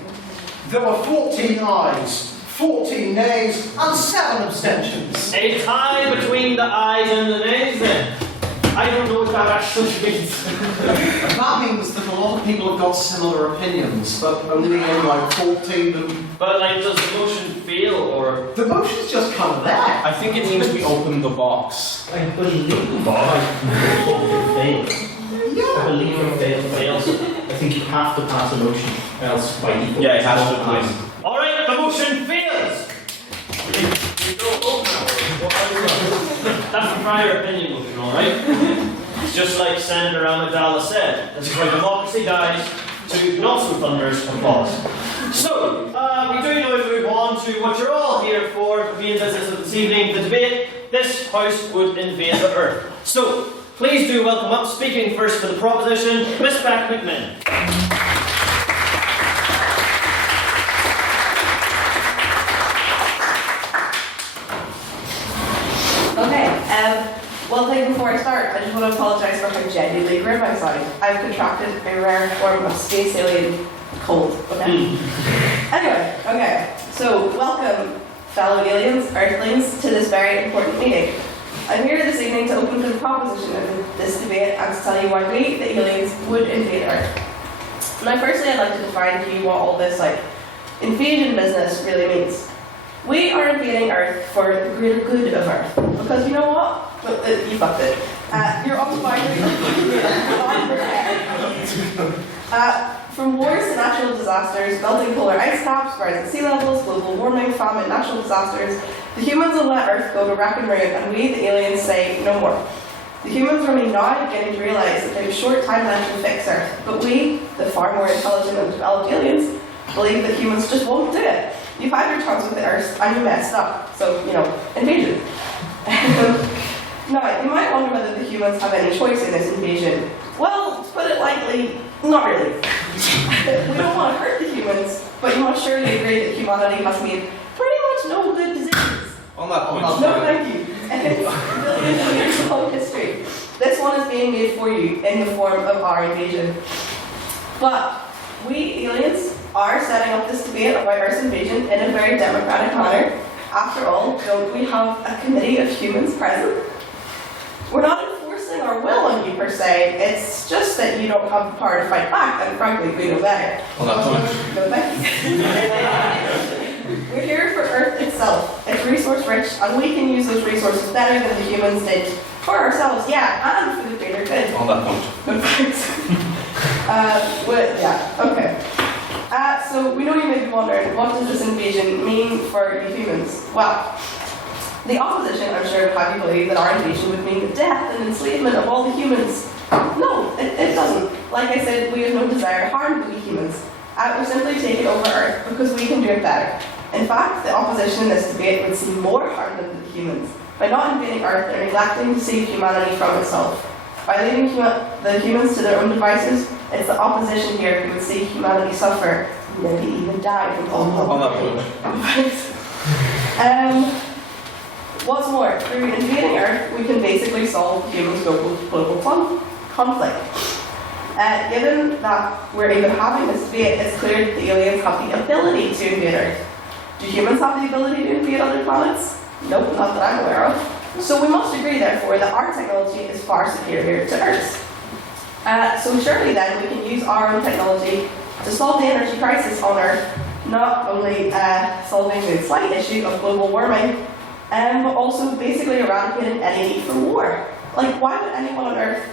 There were 14 ayes, 14 nays, and 7 abstentions. A tie between the ayes and the nays, then? I don't know what that actually means. That means that a lot of people have got similar opinions, but only in like 14. But like, does the motion fail, or? The motion's just kind of there. I think it means we open the box. I believe the box. I believe it fails. I think you have to pass a motion, else by default. Yeah, it has to pass. Alright, the motion fails! That's a prior opinion motion, alright? It's just like Senator Amidala said. This is where democracy dies to not so thunderous applause. So, we do now move on to what you're all here for, being business of this evening, the debate. This House would invade the Earth. So, please do welcome up, speaking first for the proposition, Miss Beck McMinn. Okay, one thing before I start, I just want to apologise for how genuinely grim I sound. I've contracted a rare form of space alien cold, okay? Anyway, okay, so welcome, fellow aliens, Earthlings, to this very important meeting. I'm here this evening to open the proposition of this debate and to tell you why we, the aliens, would invade Earth. Now, firstly, I'd like to define to you what all this, invasion business really means. We are invading Earth for the greater good of Earth. Because you know what? You fucked it. You're occupying from wars to natural disasters, melting polar ice caps, rising sea levels, global warming, famine, natural disasters, the humans will let Earth go to rack and ruin, and we, the aliens, say no more. The humans are only now beginning to realise that they have a short time left to fix Earth, but we, the far more intelligent and developed aliens, believe that humans just won't do it. You've had your chance with the Earth and you messed up, so, invasion. Now, you might wonder whether the humans have any choice in this invasion. Well, to put it lightly, not really. We don't want to hurt the humans, but you must surely agree that humanity has made pretty much no good decisions. On that point. No, thank you. Billions of years of long history. This one is being made for you in the form of our invasion. But we aliens are setting up this debate about Earth's invasion in a very democratic manner. After all, don't we have a committee of humans present? We're not enforcing our will on you per se, it's just that you don't have the power to fight back, and frankly, we know better. On that point. No, thank you. We're here for Earth itself. It's resource rich, and we can use those resources better than the humans did. For ourselves, yeah, and for the greater good. On that point. No thanks. Okay. So we know you may be wondering, what does this invasion mean for you humans? Well, the opposition, I'm sure, would have you believe that our invasion would mean the death and enslavement of all the humans. No, it doesn't. Like I said, we have no desire to harm the humans. We're simply taking over Earth because we can do it better. In fact, the opposition in this debate would see more harm than the humans. By not invading Earth, they're neglecting to save humanity from itself. By leaving the humans to their own devices, it's the opposition here who would see humanity suffer, maybe even die from all On that point. What's more, through invading Earth, we can basically solve humans' global conflict. Given that we're even having this debate, it's clear that the aliens have the ability to invade Earth. Do humans have the ability to invade other planets? Nope, not that I'm aware of. So we must agree, therefore, that our technology is far superior to Earth's. So surely then we can use our own technology to solve the energy crisis on Earth, not only solving the slight issue of global warming, but also basically eradicating any need for war. Like, why would anyone on Earth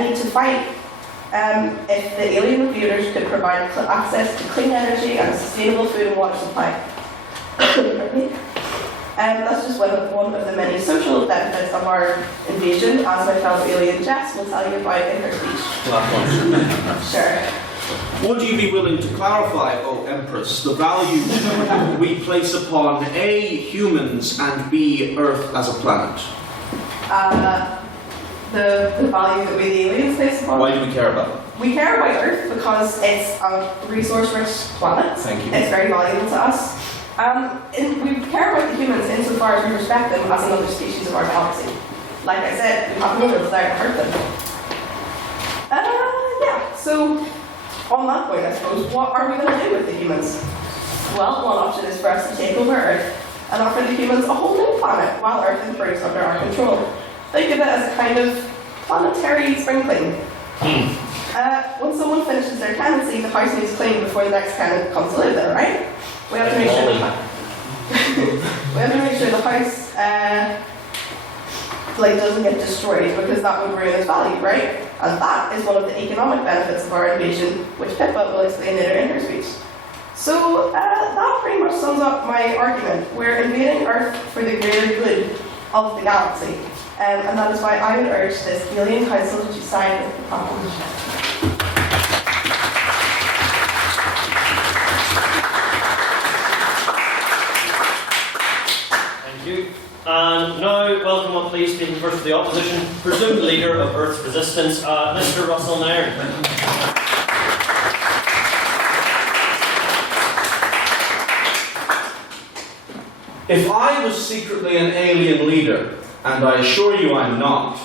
need to fight if the alien invaders could provide access to clean energy and a sustainable food and water supply? That's just one of the many social benefits of our invasion, as my fellow alien Jess will tell you about in her speech. Sure. Would you be willing to clarify, O Empress, the value we place upon A, humans, and B, Earth as a planet? The value that we the aliens place upon. Why do we care about it? We care about Earth because it's a resource-rich planet. Thank you. It's very valuable to us. We care about the humans insofar as we respect them as another species of our galaxy. Like I said, we have no desire to hurt them. So on that point, I suppose, what are we going to do with the humans? Well, one option is for us to take over Earth and offer the humans a whole new planet while Earth improves under our control. Think of it as a kind of planetary spring cleaning. When someone finishes their tenancy, the house needs cleaned before the next tenant comes to live there, right? We have to make sure the house doesn't get destroyed, because that would ruin its value, right? And that is one of the economic benefits of our invasion, which Pippa will explain later in her speech. So that pretty much sums up my argument. We're invading Earth for the greater good of the galaxy. And that is why I would urge this alien council to sign with the proposition. Thank you. And now, welcome up please speaking first for the opposition, presumed leader of Earth's resistance, Mr. Russell Nairn. If I was secretly an alien leader, and I assure you I'm not,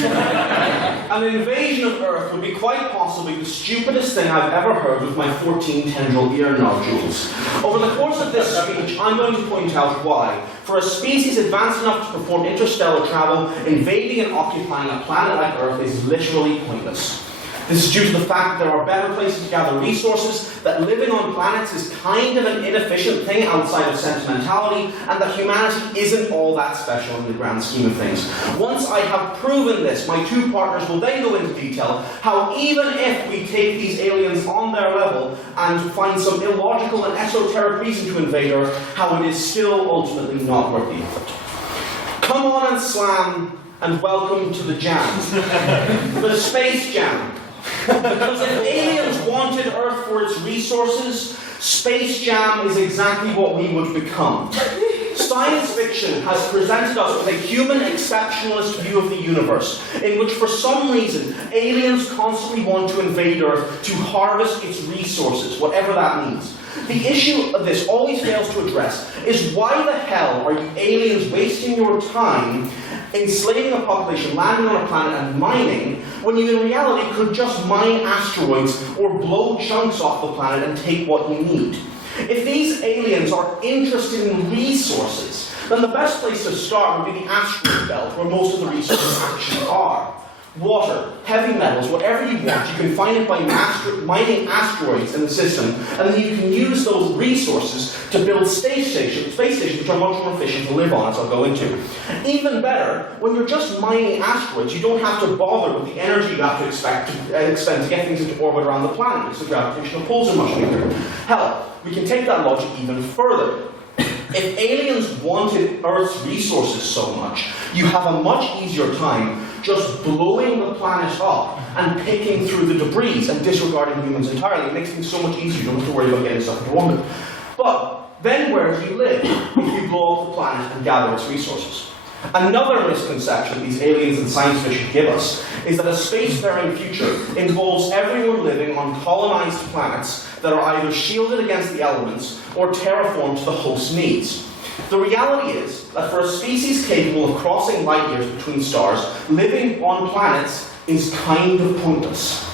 an invasion of Earth would be quite possibly the stupidest thing I've ever heard with my 14 tendril ear nodules. Over the course of this speech, I'm going to point out why, for a species advanced enough to perform interstellar travel, invading and occupying a planet like Earth is literally pointless. This is due to the fact that there are better places to gather resources, that living on planets is kind of an inefficient thing outside of sentimentality, and that humanity isn't all that special in the grand scheme of things. Once I have proven this, my two partners will then go into detail how even if we take these aliens on their level and find some illogical and esoteric reason to invade Earth, how it is still ultimately not worth the effort. Come on and slam, and welcome to the jam. The space jam. Because if aliens wanted Earth for its resources, space jam is exactly what we would become. Science fiction has presented us with a human exceptionalist view of the universe, in which for some reason aliens constantly want to invade Earth to harvest its resources, whatever that means. The issue of this always fails to address is why the hell are you aliens wasting your time enslaving a population, landing on a planet and mining, when you in reality could just mine asteroids or blow chunks off the planet and take what you need? If these aliens are interested in resources, then the best place to start would be the asteroid belt, where most of the resources actually are. Water, heavy metals, whatever you want, you can find it by mining asteroids in the system, and then you can use those resources to build space stations which are much more efficient to live on, as I'll go into. Even better, when you're just mining asteroids, you don't have to bother with the energy you have to expend to get things into orbit around the planet, because the gravitational pulls are much weaker. Hell, we can take that logic even further. If aliens wanted Earth's resources so much, you have a much easier time just blowing the planet up and picking through the debris and disregarding humans entirely. It makes things so much easier. You don't have to worry about getting stuff into orbit. But then where do you live if you blow up the planet and gather its resources? Another misconception these aliens and science fiction give us is that a spacefaring future involves everyone living on colonized planets that are either shielded against the elements or terraformed to the host's needs. The reality is that for a species capable of crossing light years between stars, living on planets is kind of pointless.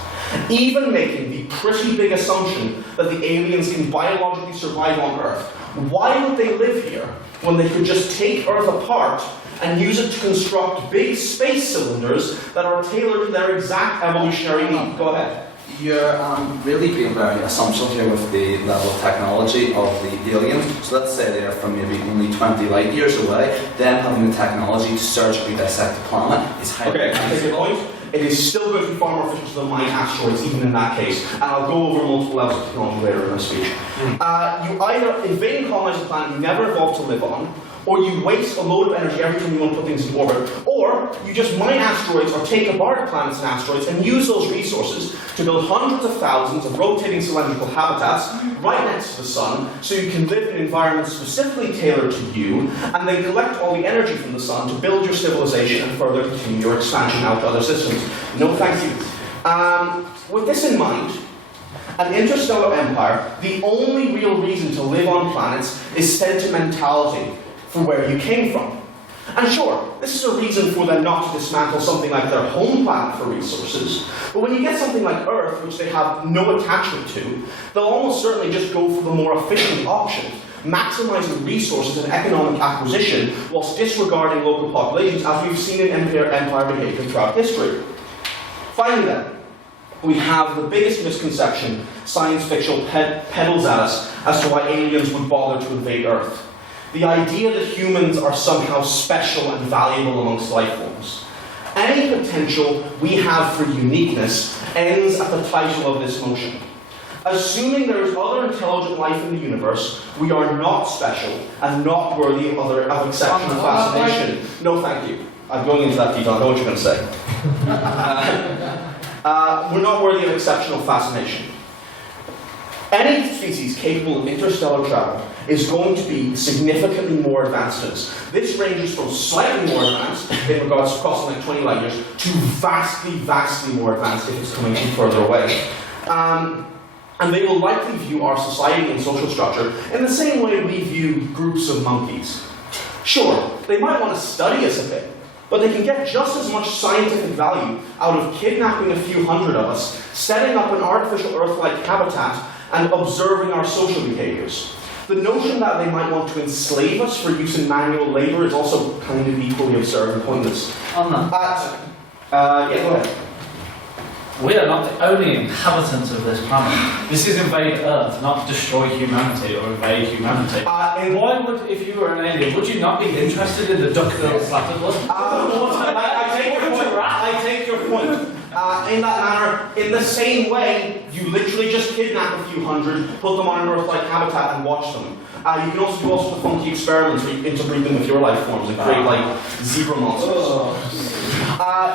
Even making the pretty big assumption that the aliens can biologically survive on Earth, why would they live here when they could just take Earth apart and use it to construct big space cylinders that are tailored to their exact evolutionary need? Go ahead. You're really being very assumptional here with the level of technology of the aliens. So let's say they're from maybe only 20 light years away, then having the technology to surgically dissect the planet is highly Okay, I take your point. It is still going to be far more efficient to mine asteroids, even in that case. And I'll go over multiple levels of technology later in my speech. You either invade and colonize a planet you never evolved to live on, or you waste a load of energy every time you want to put things in orbit, or you just mine asteroids or take apart planets and asteroids and use those resources to build hundreds of thousands of rotating cylindrical habitats right next to the sun, so you can live in environments specifically tailored to you, and then collect all the energy from the sun to build your civilization and further continue your expansion out to other systems. No thank you. With this in mind, an interstellar empire, the only real reason to live on planets is sentimentality for where you came from. And sure, this is a reason for them not to dismantle something like their home planet for resources, but when you get something like Earth, which they have no attachment to, they'll almost certainly just go for the more efficient option, maximizing resources and economic acquisition whilst disregarding local populations, as we've seen in empire behavior throughout history. Finally then, we have the biggest misconception science fiction peddles at us as to why aliens would bother to invade Earth. The idea that humans are somehow special and valuable amongst life forms. Any potential we have for uniqueness ends at the title of this motion. Assuming there is other intelligent life in the universe, we are not special and not worthy of exceptional fascination. No, thank you. I'm going into that detail. I know what you're going to say. We're not worthy of exceptional fascination. Any species capable of interstellar travel is going to be significantly more advanced than us. This ranges from slightly more advanced, in regards to crossing like 20 light years, to vastly, vastly more advanced if it's coming from further away. And they will likely view our society and social structure in the same way we view groups of monkeys. Sure, they might want to study us a bit, but they can get just as much scientific value out of kidnapping a few hundred of us, setting up an artificial Earth-like habitat, and observing our social behaviours. The notion that they might want to enslave us for use in manual labour is also kind of equally absurd and pointless. Yeah, go ahead. We are not the only inhabitants of this planet. This is invade Earth, not destroy humanity or invade humanity. Why would, if you were an alien, would you not be interested in the duck-billed platypus? I take your point. In that manner, in the same way, you literally just kidnap a few hundred, put them on an Earth-like habitat and watch them. You can also do all sorts of funky experiments where you interbreed them with your life forms and create like zebra monsters.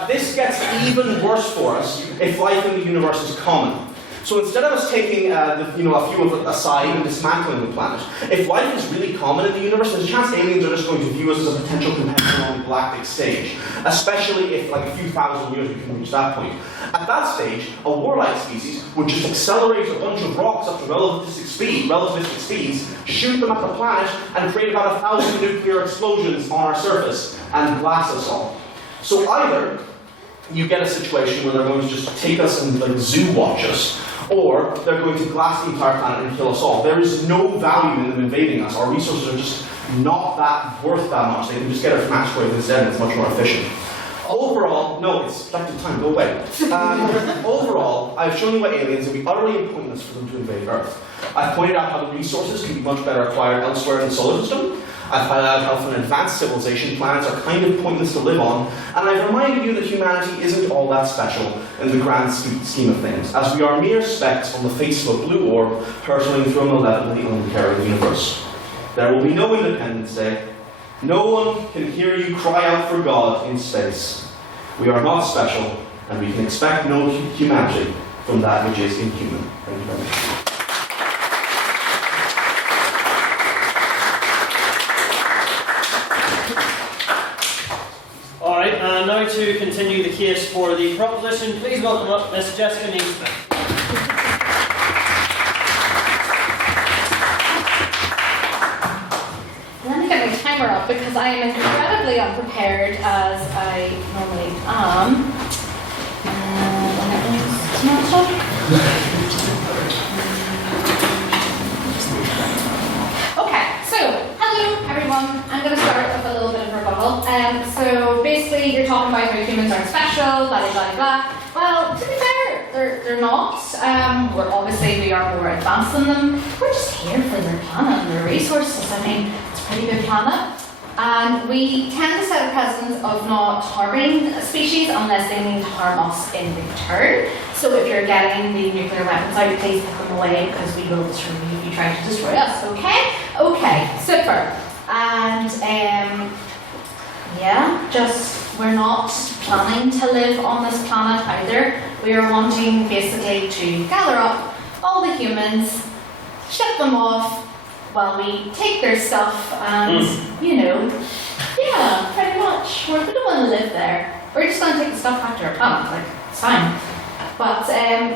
This gets even worse for us if life in the universe is common. So instead of us taking a few of it aside and dismantling the planet, if life is really common in the universe, there's a chance aliens are just going to view us as a potential competitor on the galactic stage. Especially if, like, a few thousand years we can reach that point. At that stage, a warlike species would just accelerate a bunch of rocks up to relativistic speeds, shoot them at the planet, and create about 1,000 nuclear explosions on our surface, and blast us all. So either you get a situation where they're going to just take us and like zoo watch us, or they're going to glass the entire planet and kill us all. There is no value in them invading us. Our resources are just not that worth that much. They can just get it from asteroids instead, and it's much more efficient. Overall, no, it's back to time, go away. Overall, I've shown you what aliens would be utterly pointless for them to invade Earth. I've pointed out how the resources can be much better acquired elsewhere in the solar system. I've pointed out how for an advanced civilization, planets are kind of pointless to live on, and I've reminded you that humanity isn't all that special in the grand scheme of things, as we are mere specks on the face of a blue orb hurtling through a malevolently uncaring universe. There will be no Independence Day. No one can hear you cry out for God in space. We are not special, and we can expect no humanity from that which is inhuman. Thank you very much. Alright, and now to continue the case for the proposition, please welcome up Miss Jessica Neesmith. Let me get my timer up because I am incredibly unprepared as I normally am. Okay, so hello everyone. I'm going to start with a little bit of rebuttal. So basically, you're talking about how humans aren't special, blah blah blah blah. Well, to be fair, they're not. We are more advanced than them. We're just here for their planet and their resources. I mean, it's a pretty good planet. And we tend to set a precedent of not harming species unless they mean to harm us in return. So if you're getting the nuclear weapons out, please put them away because we will destroy you if you try to destroy us, okay? Okay, super. And, we're not planning to live on this planet either. We are wanting basically to gather up all the humans, ship them off, while we take their stuff and, pretty much. We don't want to live there. We're just going to take the stuff back to our planet, like, it's fine. But,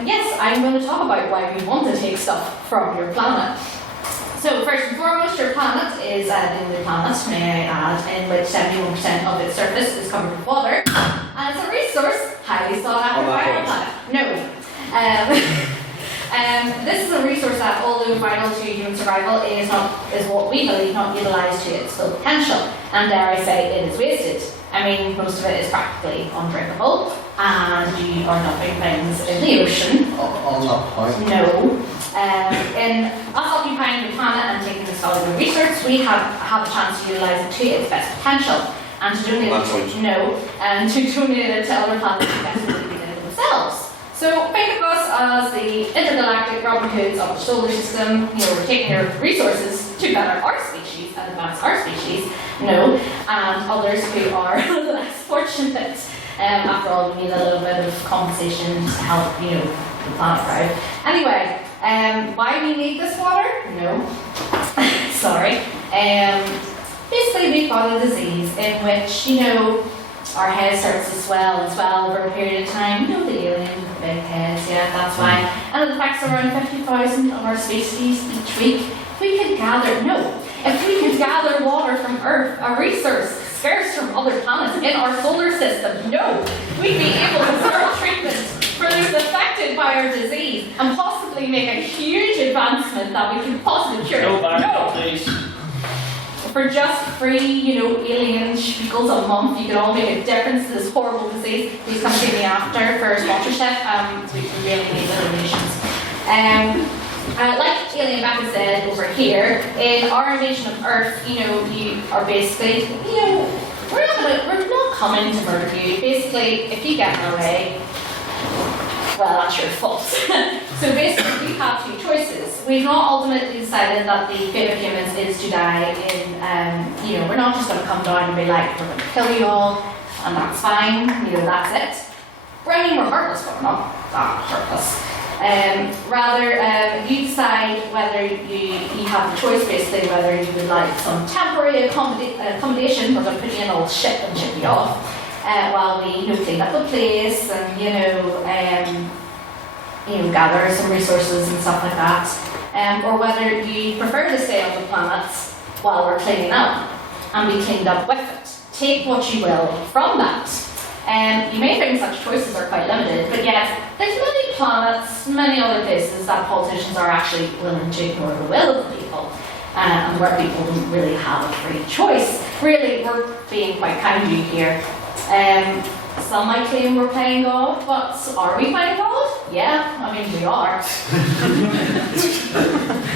yes, I'm going to talk about why we want to take stuff from your planet. So, first and foremost, your planet is the only planet, may I add, in which 71% of its surface is covered with water. And it's a resource highly sought after by our planet. No. This is a resource that, although vital to human survival, is what we believe not utilised to its full potential. And dare I say, it is wasted. I mean, most of it is practically undrinkable, and you are dumping things in the ocean. On that point. No. In us occupying the planet and taking this valuable resource, we have a chance to utilise it to its best potential. And to donate to donate it to other planets who best really be it themselves. So think of us as the intergalactic Robin Hoods of the solar system. We're taking your resources to better our species and advance our species. And others who are less fortunate. After all, we need a little bit of compensation to help, the planet thrive. Anyway, Why we need this water? No. Sorry. Basically, we've got a disease in which, our head starts to swell and swell over a period of time. The alien with the big heads, yeah, that's why. And it affects around 50,000 of our species each week. If we could gather water from Earth, a resource scarce from other planets in our solar system, we'd be able to start treatment for those affected by our disease and possibly make a huge advancement that we can possibly cure. Please. For just free, alien spiegels a month, you could all make a difference to this horrible disease. Please come see me after for sponsorship. We really need the donations. Like Alien Becca said over here, in our invasion of Earth, you are basically, we're not coming to murder you. Basically, if you get in our way, well, that's your fault. So basically, we have two choices. We've not ultimately decided that the fate of humans is to die in, we're not just going to come down and be like, we're going to kill you all, and that's fine, that's it. I mean, we're heartless, but we're not that heartless. Rather, you decide whether you have the choice, basically, whether you would like some temporary accommodation, we're going to put you in an old ship and ship you off, while we clean up the place and gather some resources and stuff like that, or whether you prefer to stay on the planet while we're cleaning up and be cleaned up with it. Take what you will from that. You may think such choices are quite limited, but yet there's many planets, many other places that politicians are actually willing to ignore the will of the people, and where people don't really have a free choice. Really, we're being quite kind to you here. Some might claim we're playing God, but are we playing God? Yeah, I mean we are.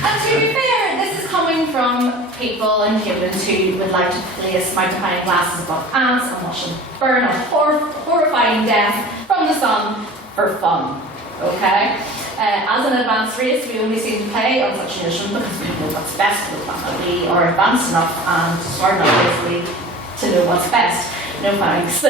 And to be fair, this is coming from people and humans who would like to place magnifying glasses above ants and watch them burn a horrifying death from the sun for fun. Okay? As an advanced race, we only seem to play on such an issue because we know what's best for the planet. We are advanced enough and smart enough, basically, to know what's best. No thanks.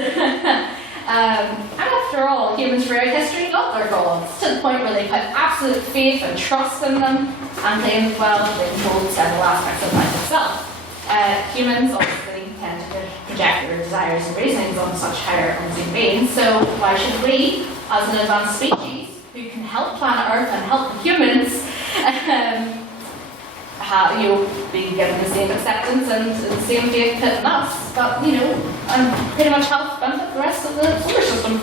And after all, humans throughout history love their gods, to the point where they put absolute faith and trust in them, and claim, well, they control several aspects of life itself. Humans obviously tend to project their desires and reasonings on such higher unseen beings, so why should we, as an advanced species, who can help planet Earth and help the humans, be given the same acceptance and the same faith put in us, but and pretty much help benefit the rest of the solar system.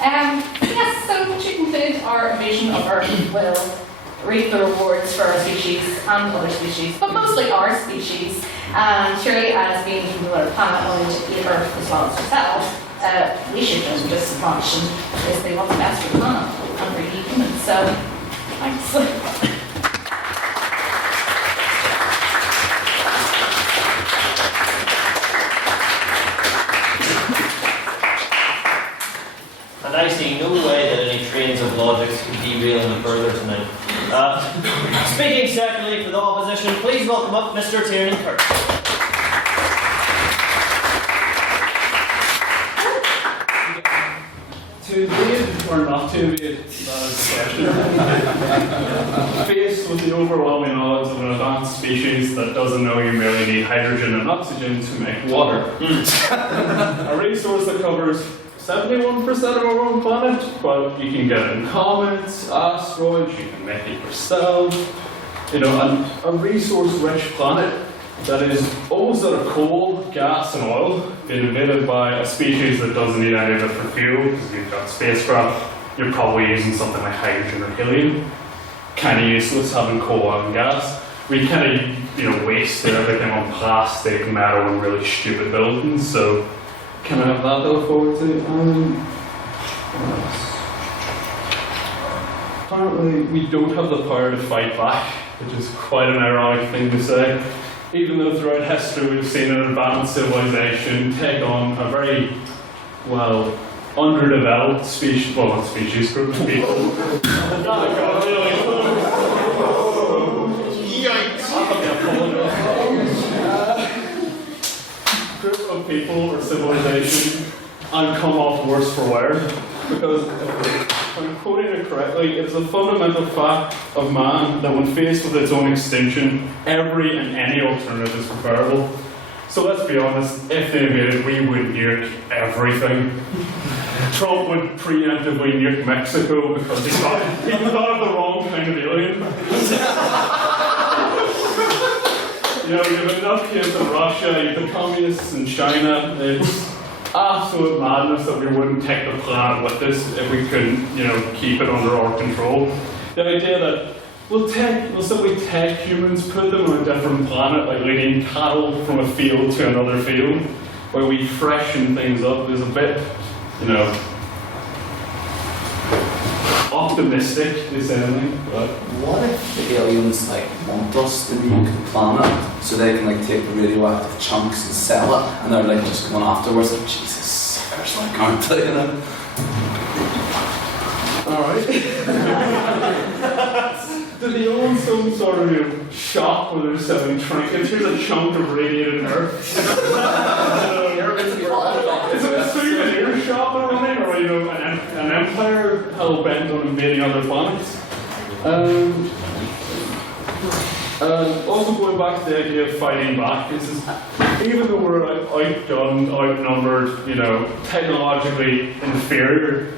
Yes, so to conclude, our invasion of Earth will reap the rewards for our species and other species, but mostly our species. And surely, as being from the planet wanting to eat Earth as well as ourselves, we should do just as much and basically what's best for the planet and for humans. So, thanks. And I see no way that any trains of logic could derail any further tonight. Speaking secondly for the opposition, please welcome up Mr. Tiernan Kirk. To invade or not to invade? That is the question. Faced with the overwhelming knowledge of an advanced species that doesn't know you merely need hydrogen and oxygen to make water. A resource that covers 71% of our own planet, but you can get it in comets, asteroids, you can make it yourself. A resource-rich planet that is almost out of coal, gas and oil, being invaded by a species that doesn't need any of it for fuel, because you've got spacecraft, you're probably using something like hydrogen or helium. Kind of useless having coal, oil and gas. We kind of, wasted everything on plastic, metal and really stupid buildings, so can I have that to look forward to? Apparently, we don't have the power to fight back, which is quite an ironic thing to say. Even though throughout history we've seen an advanced civilization take on a very, underdeveloped species, not species, group of people. Group of people or civilization and come off worse for wear because if I'm quoting it correctly, it's a fundamental fact of man that when faced with its own extinction, every and any alternative is preferable. So let's be honest, if they invaded, we would nuke everything. Trump would preemptively nuke Mexico because he thought of the wrong kind of alien. You know, you have enough kids in Russia, you have the communists in China. It's absolute madness that we wouldn't take the planet with us if we couldn't, you know, keep it under our control. The idea that we'll simply take humans, put them on a different planet, like leading cattle from a field to another field, where we freshen things up, is a bit, you know, optimistic, is anything, but... What if the aliens like want us to nuke the planet so they can like take the radioactive chunks and sell it, and they're like just going afterwards like, Jesus, suckers, like, aren't they, you know? Alright. Do they own some sort of, you know, shop where they're selling trinkets? Here's a chunk of radiated earth. Is it a souvenir shop they're running, or, you know, an empire hell bent on invading other planets? Also going back to the idea of fighting back, this is, even though we're outgunned, outnumbered, you know, technologically inferior,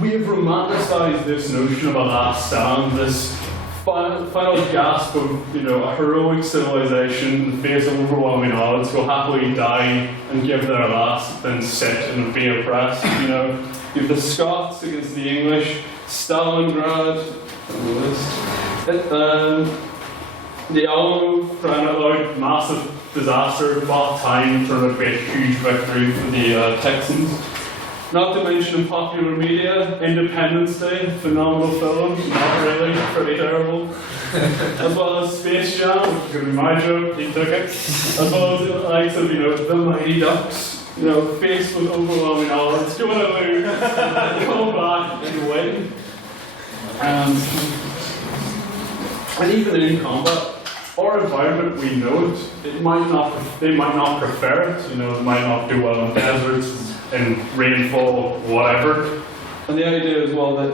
we have romanticized this notion of a last stand, this final gasp of, you know, a heroic civilization in the face of overwhelming odds who will happily die and give their last, then sit and be oppressed, you know. You have the Scots against the English, Stalingrad, the Alamo, trying to avoid massive disaster, bought time, turned out to be a huge victory for the Texans. Not to mention in popular media, Independence Day, phenomenal film, not really, pretty terrible. As well as Space Jam, which is going to be my joke, he took it. As well as the likes of, you know, the Mighty Ducks, you know, faced with overwhelming odds, going to lose, come back and win. And even in combat, our environment, we know it. They might not prefer it. You know, they might not do well in deserts and rainfall, whatever. And the idea as well that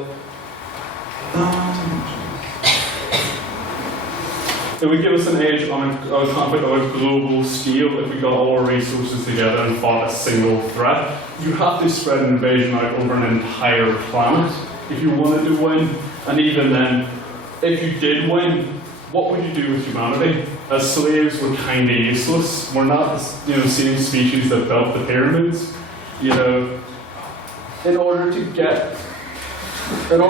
it would give us an edge on a conflict on a global scale if we got all our resources together and fought a single threat. You have to spread an invasion out over an entire planet if you wanted to win. And even then, if you did win, what would you do with humanity? As slaves, we're kind of useless. We're not, you know, the same species that built the pyramids. You know, in order to be, you know,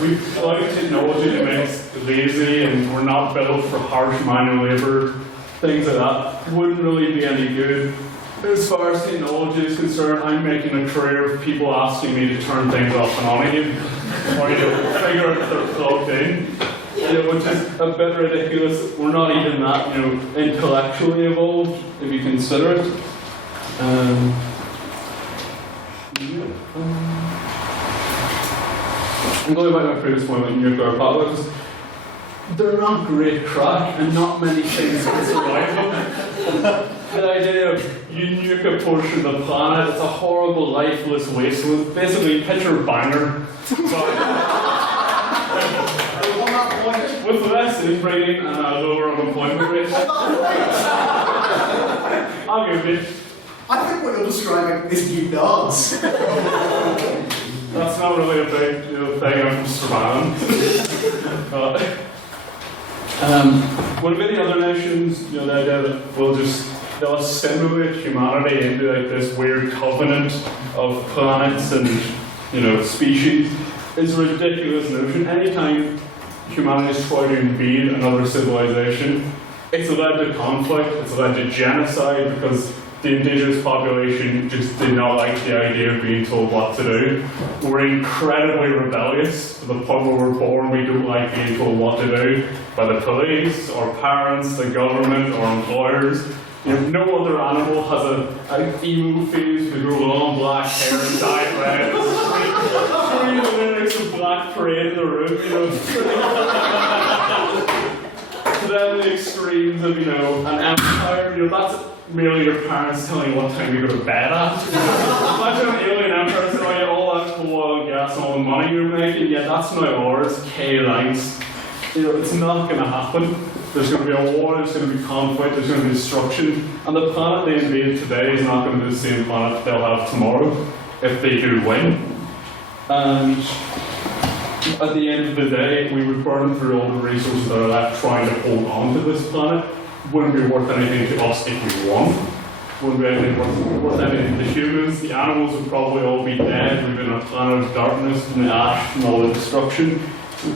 we've a lot of technology that makes us lazy, and we're not built for harsh manual labour, things like that. Wouldn't really be any good. As far as technology is concerned, I'm making a career of people asking me to turn things off and on again, or, you know, figure out if they're plugged in. You know, which is a bit ridiculous. We're not even that, you know, intellectually evolved, if you consider it. I'm going back to my previous point about nuclear power, because they're not great crack, and not many things can survive them. The idea of you nuke a portion of the planet, it's a horrible, lifeless wasteland. Basically, picture Banger. With less inbreeding and a lower unemployment rate. I'll give it. I think what you're describing is new dogs. That's not really a big, you know, thing I'm from Strabane. With many other nations, you know, the idea that they'll assimilate humanity into like this weird covenant of planets and, you know, species is a ridiculous notion. Anytime humanity's tried to invade another civilization, it's led to conflict, it's led to genocide, because the indigenous population just did not like the idea of being told what to do. We're incredibly rebellious. To the point where we're born, we don't like being told what to do by the police, our parents, the government, our employers. You know, no other animal has an emo phase. We grow long black hair and dye it red. Scream the lyrics of Black Parade in the room, you know. To them, the extremes of, you know, an empire, you know, that's merely your parents telling you what time you go to bed at. Imagine an alien empire telling you all that that oil, gas, all the money you're making, yeah, that's now ours, K lines. You know, it's not going to happen. There's going to be a war, there's going to be conflict, there's going to be destruction, and the planet they invade today is not going to be the same planet they'll have tomorrow if they do win. And at the end of the day, we would burn through all the resources that are left trying to hold on to this planet. Wouldn't be worth anything to us if we won. Wouldn't be anything worth anything to the humans. The animals would probably all be dead. We've been on a planet of darkness and ash and all the destruction.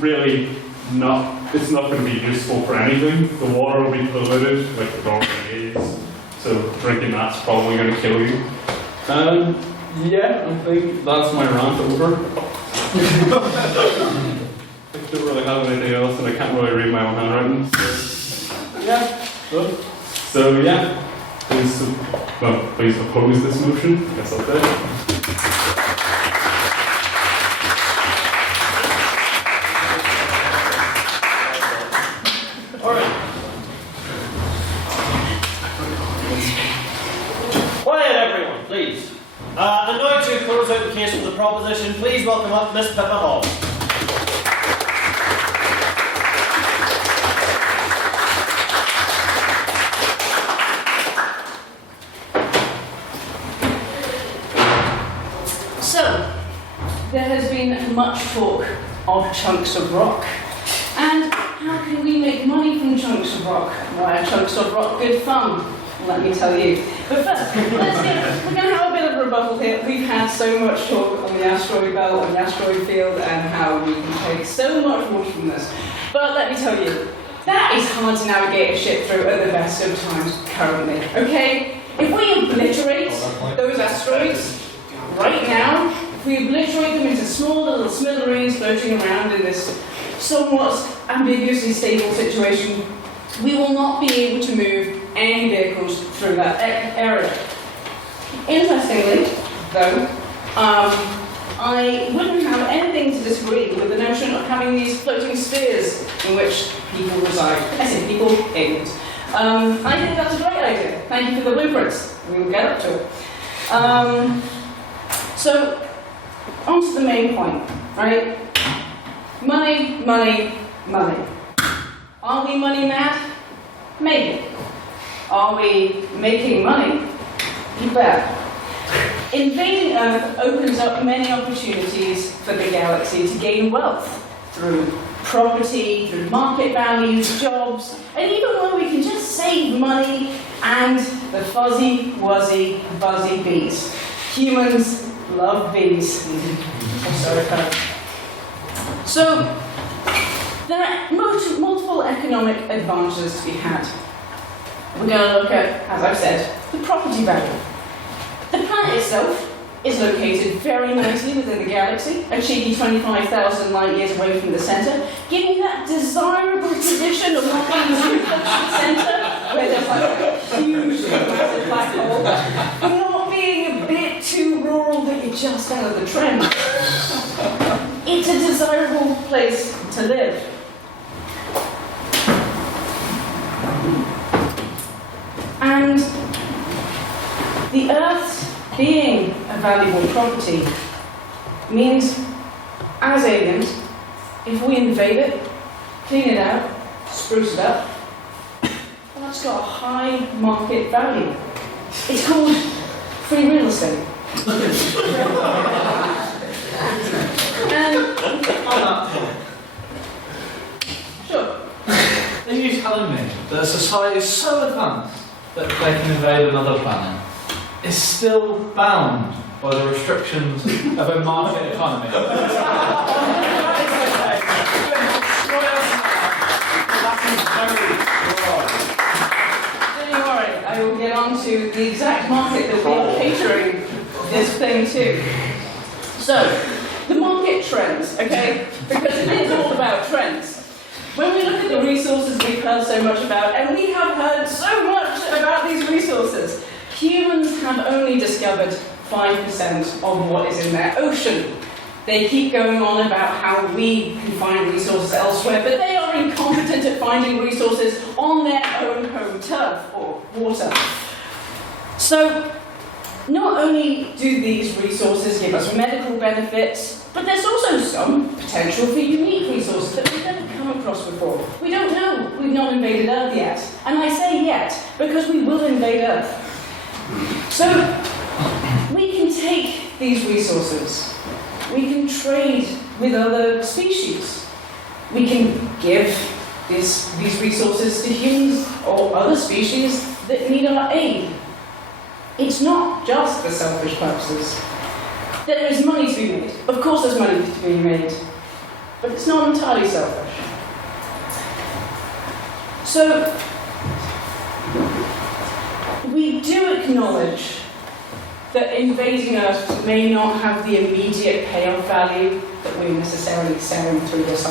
Really not. It's not going to be useful for anything. The water will be polluted, like the already is. So drinking that's probably going to kill you. Yeah, I think that's my rant over. I don't really have anything else, and I can't really read my own handwriting. Yeah. So yeah. Please oppose this motion. I guess that's it. Quiet, everyone, please. And now to close out the case for the proposition, please welcome up Miss Pippa Hall. So, there has been much talk of chunks of rock. And how can we make money from chunks of rock? Why are chunks of rock good fun? Let me tell you. But first, we're going to have a bit of a rebuttal here. We've had so much talk on the asteroid belt and the asteroid field and how we can take so much water from this. But let me tell you, that is hard to navigate a ship through at the best of times currently, okay? If we obliterate those asteroids right now, if we obliterate them into small little smithereens floating around in this somewhat ambiguously stable situation, we will not be able to move any vehicles through that area. Interestingly, though, I wouldn't have anything to disagree with the notion of having these floating spheres in which people reside. I say people, aliens. I think that's a great idea. Thank you for the blueprints. We will get up to it. So, on to the main point, right? Money, money, money. Are we money mad? Maybe. Are we making money? You bet. Invading Earth opens up many opportunities for the galaxy to gain wealth through property, through market values, jobs, and even where we can just save money and the fuzzy, wuzzy, buzzy bees. Humans love bees. So, there are multiple economic advantages to be had. We're going to look at, as I've said, the property value. The planet itself is located very nicely within the galaxy, a cheeky 25,000 light years away from the centre, giving that desirable position of not being the centre, where there's like a huge, massive black hole, but not being a bit too rural that you're just out of the trend. It's a desirable place to live. And the Earth being a valuable property means, as aliens, if we invade it, clean it out, spruce it up, well, that's got a high market value. It's called free real estate. Sure. Are you telling me that a society is so advanced that they can invade another planet is still bound by the restrictions of a market economy? Don't you worry, I will get on to the exact market that we are catering this thing to. So, the market trends, okay? Because it is all about trends. When we look at the resources we've heard so much about, and we have heard so much about these resources, humans have only discovered 5% of what is in their ocean. They keep going on about how we can find resources elsewhere, but they are incompetent at finding resources on their own home turf or water. So, not only do these resources give us medical benefits, but there's also some potential for unique resources that we've never come across before. We don't know. We've not invaded Earth yet. And I say yet because we will invade Earth. So we can take these resources. We can trade with other species. We can give these resources to humans or other species that need our aid. It's not just for selfish purposes. There is money to be made. Of course there's money to be made. But it's not entirely selfish. So, we do acknowledge that invading Earth may not have the immediate payoff value that we're necessarily selling through this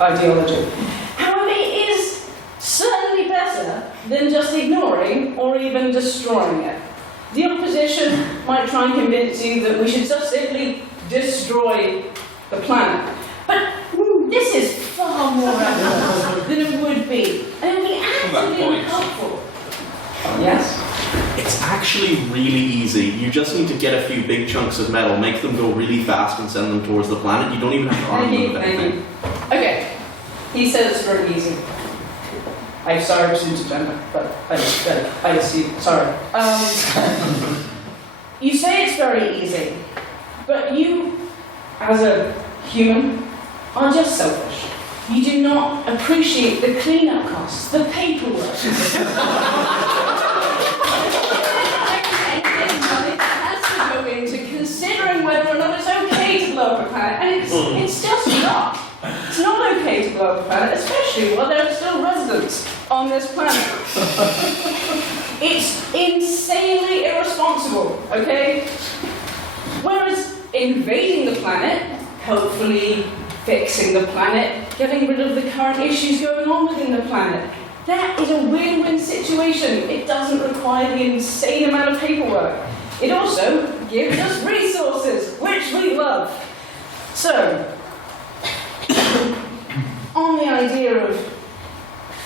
ideology. However, it is certainly better than just ignoring or even destroying it. The opposition might try and convince you that we should just simply destroy the planet. But this is far more effort than it would be. And it would be actively unhelpful. Yes? It's actually really easy. You just need to get a few big chunks of metal, make them go really fast and send them towards the planet. You don't even have to arm them with anything. Okay. He says it's very easy. I'm sorry to intergender, but I assume, sorry. You say it's very easy, but you, as a human, are just selfish. You do not appreciate the cleanup costs, the paperwork. Into considering whether or not it's okay to blow up a planet, and it's just not. It's not okay to blow up a planet, especially while there are still residents on this planet. It's insanely irresponsible, okay? Whereas invading the planet, hopefully fixing the planet, getting rid of the current issues going on within the planet, that is a win-win situation. It doesn't require the insane amount of paperwork. It also gives us resources, which we love. So, on the idea of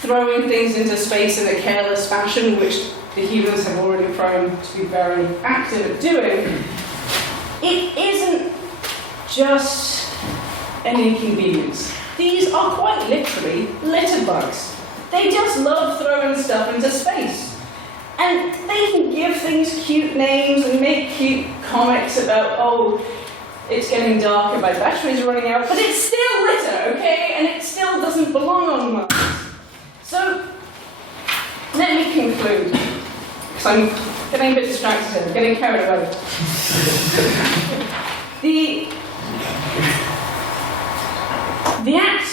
throwing things into space in a careless fashion, which the humans have already proven to be very active at doing, it isn't just an inconvenience. These are quite literally litter bugs. They just love throwing stuff into space. And they can give things cute names and make cute comics about, oh, it's getting dark and my battery's running out, but it's still litter, okay? And it still doesn't belong on Mars. So, let me conclude, because I'm getting a bit distracted here, I'm getting carried away. The act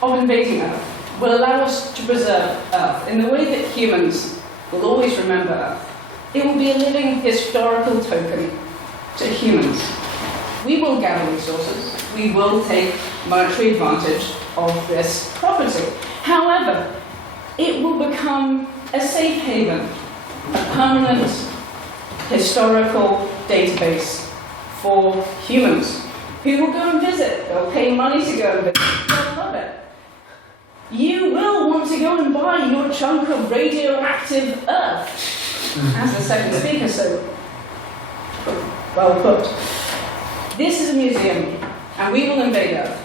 of invading Earth will allow us to preserve Earth in the way that humans will always remember Earth. It will be a living historical token to humans. We will gather resources. We will take monetary advantage of this property. However, it will become a safe haven, a permanent historical database for humans who will go and visit. They'll pay money to go and visit. They'll love it. You will want to go and buy your chunk of radioactive Earth. As the second speaker so well put. This is a museum, and we will invade Earth,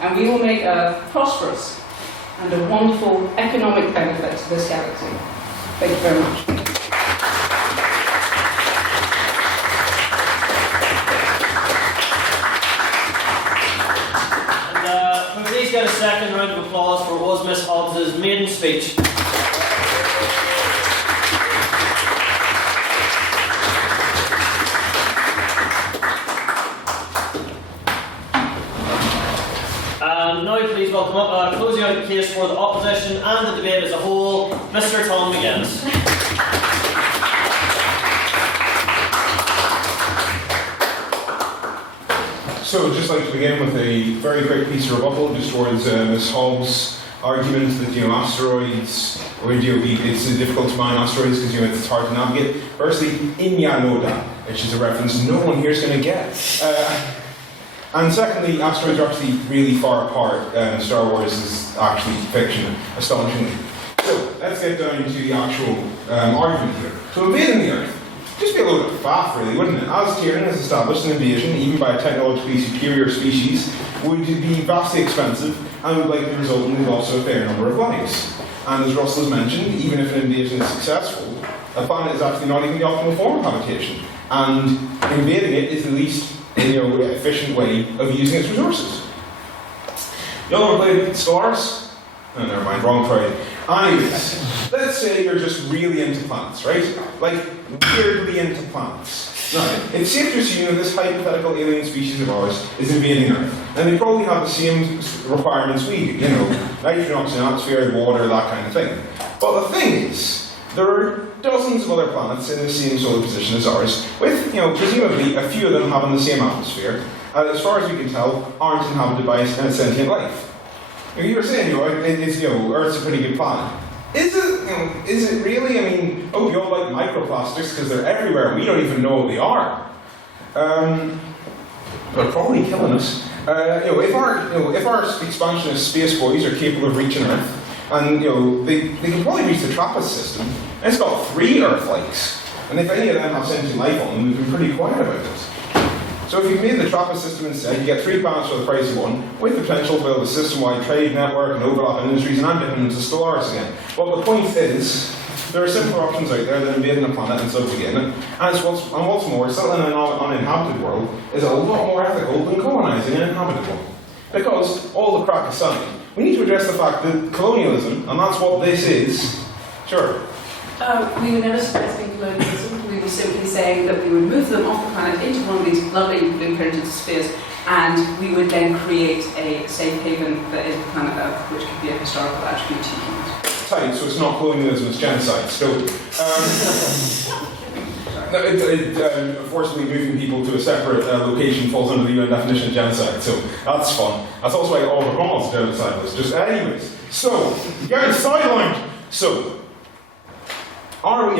and we will make Earth prosperous and a wonderful economic benefit to this galaxy. Thank you very much. Please get a second round of applause for was Miss Hobbs's maiden speech. Now please welcome up, closing out the case for the opposition and the debate as a whole, Mr. Tom McGinnis. So I'd just like to begin with a very quick piece of rebuttal just towards Ms. Hobbs' argument that asteroids, or it's difficult to mine asteroids because it's hard to navigate. Firstly, Inyaloda, which is a reference no one here is going to get. And secondly, asteroids are actually really far apart. Star Wars is actually fiction, astonishingly. So let's get down to the actual argument here. So invading the Earth. just be a load of faff, really, wouldn't it? As Tyrion has established, an invasion, even by a technologically superior species, would be vastly expensive and would likely result in the loss of a fair number of lives. And as Russell has mentioned, even if an invasion is successful, a planet is actually not even the optimal form of habitation, and invading it is the least efficient way of using its resources. You all ever played Stars? Oh, never mind, wrong trade. Anyways, let's say you're just really into plants, right? Like, weirdly into plants. Now, it's safe to assume that this hypothetical alien species of ours is invading Earth, and they probably have the same requirements we do, nitrogen, oxygen, atmosphere, water, that kind of thing. But the thing is, there are dozens of other planets in the same solar position as ours, with, presumably a few of them having the same atmosphere, and as far as we can tell, aren't inhabited by sentient life. You were saying, Earth's a pretty good planet. Is it? Is it really? I mean, we all like microplastics because they're everywhere. We don't even know what they are. They're probably killing us. If our expansionist space boys are capable of reaching Earth, and they can probably reach the TRAPPIST system. And it's got 3 Earth-likes, and if any of them have sentient life on them, we've been pretty quiet about it. So if you've made the TRAPPIST system instead, you get 3 planets for the price of 1, with the potential to build a system-wide trade network and overlap in industries and independence to still ours again. But the point is, there are simpler options out there than invading a planet and subjugating it, and what's more, settling in an uninhabited world is a lot more ethical than colonising an inhabited one. Because, all the crack aside, we need to address the fact that colonialism, and that's what this is, sure. We were never suggesting colonialism. We were simply saying that we would move them off the planet into one of these lovely blueprinted spheres, and we would then create a safe haven that is planet Earth, which could be a historical attribute to humans. Tight, so it's not colonialism, it's genocide. Still, forcibly moving people to a separate location falls under the UN definition of genocide, so that's fun. That's also why Oliver Cromwell's genocide was. Just anyways, so getting sidelined. So. Are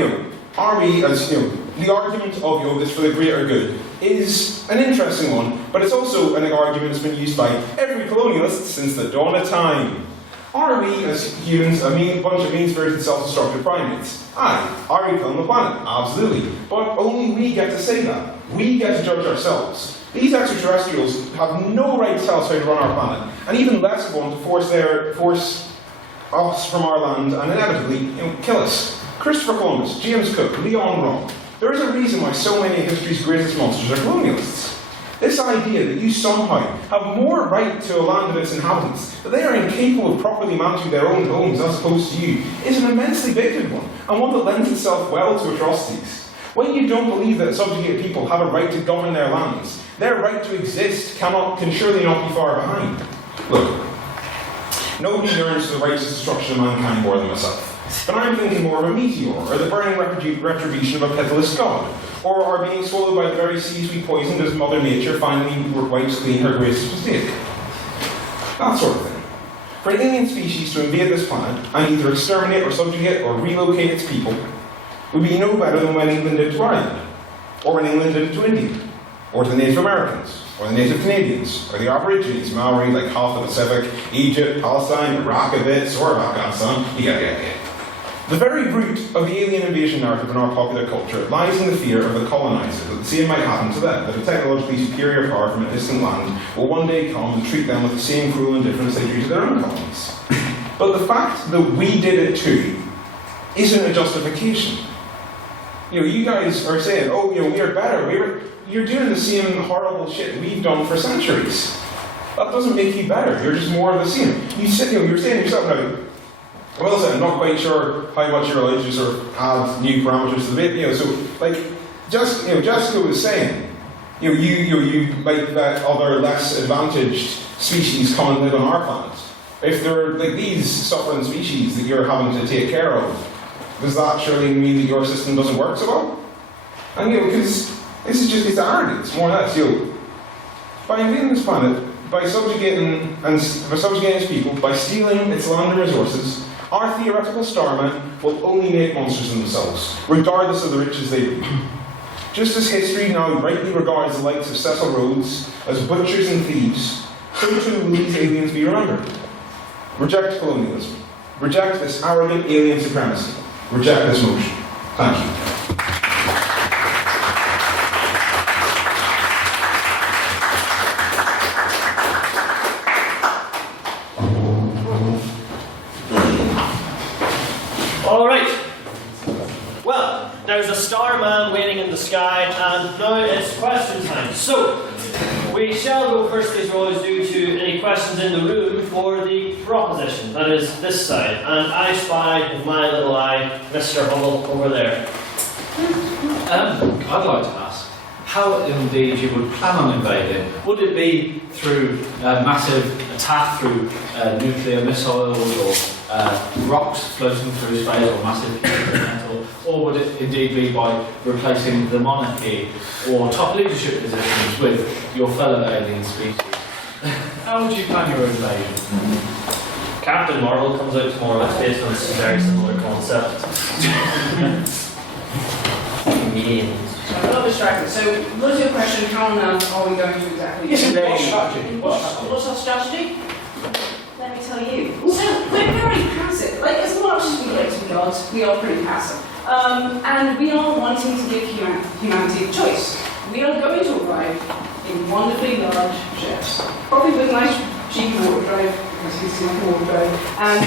we, as the argument of this for the greater good is an interesting one, but it's also an argument that's been used by every colonialist since the dawn of time. Are we, as humans, a bunch of mean-spirited, self-destructive primates? Aye. Are we killing the planet? Absolutely. But only we get to say that. We get to judge ourselves. These extraterrestrials have no right to tell us how to run our planet, and even less of one to force us from our land and inevitably, kill us. Christopher Columbus, James Cook, Leon Romm. There is a reason why so many of history's greatest monsters are colonialists. This idea that you somehow have more right to a land and its inhabitants, that they are incapable of properly managing their own homes as opposed to you, is an immensely bigoted one, and one that lends itself well to atrocities. When you don't believe that subjugated people have a right to govern their lands, their right to exist can surely not be far behind. Look, nobody yearns for the righteous destruction of mankind more than myself. But I'm thinking more of a meteor, or the burning retribution of a pitiless god, or are being swallowed by the very seas we poisoned as Mother Nature finally wipes clean her graceful mistake. That sort of thing. For an alien species to invade this planet and either exterminate or subjugate or relocate its people would be no better than when England did to Ireland, or when England did to India, or to the Native Americans, or the Native Canadians, or the Aborigines, Maori, like half the Pacific, Egypt, Palestine, Iraq a bit, sort of Afghanistan, you get the idea. The very root of the alien invasion narrative in our popular culture lies in the fear of the colonizer that the same might happen to them, that a technologically superior power from a distant land will one day come and treat them with the same cruel indifference they treated their own colonies. But the fact that we did it too isn't a justification. You guys are saying, we are better, you're doing the same horrible shit we've done for centuries. That doesn't make you better, you're just more of the same. You're saying yourself now, well, I'm not quite sure how much you're allowed to sort of add new parameters to the bit. So like, Jessica was saying, you like that other less advantaged species come and live on our planet. If they're like these suffering species that you're having to take care of, does that surely mean that your system doesn't work so well? And because this is just it's arrogance, more or less. By invading this planet, by subjugating its people, by stealing its land and resources, our theoretical starmen will only make monsters of themselves, regardless of the riches they reap. Just as history now rightly regards the likes of Cecil Rhodes as butchers and thieves, so too will these aliens be remembered. Reject colonialism. Reject this arrogant alien supremacy. Reject this motion. Thank you. starman waiting in the sky, and now it's question time. So, we shall go firstly, as we always do, to any questions in the room for the proposition. That is this side. And I spy with my little eye Mr. Hubble over there. I'd like to ask how indeed you would plan on invading. Would it be through a massive attack through nuclear missiles or rocks floating through space or massive metal, or would it indeed be by replacing the monarchy or top leadership positions with your fellow alien species? How would you plan your invasion? Captain Marvel comes out tomorrow. It's based on a very similar concept. I'm not distracted. So, what is your question? How on earth are we going to exactly invade? What's our strategy? Let me tell you. So, we're very passive. Like, as much as we like to be gods, we are pretty passive. And we are wanting to give humanity a choice. We are going to arrive in wonderfully large ships, probably with nice cheap water drive, because he's like a water drive, and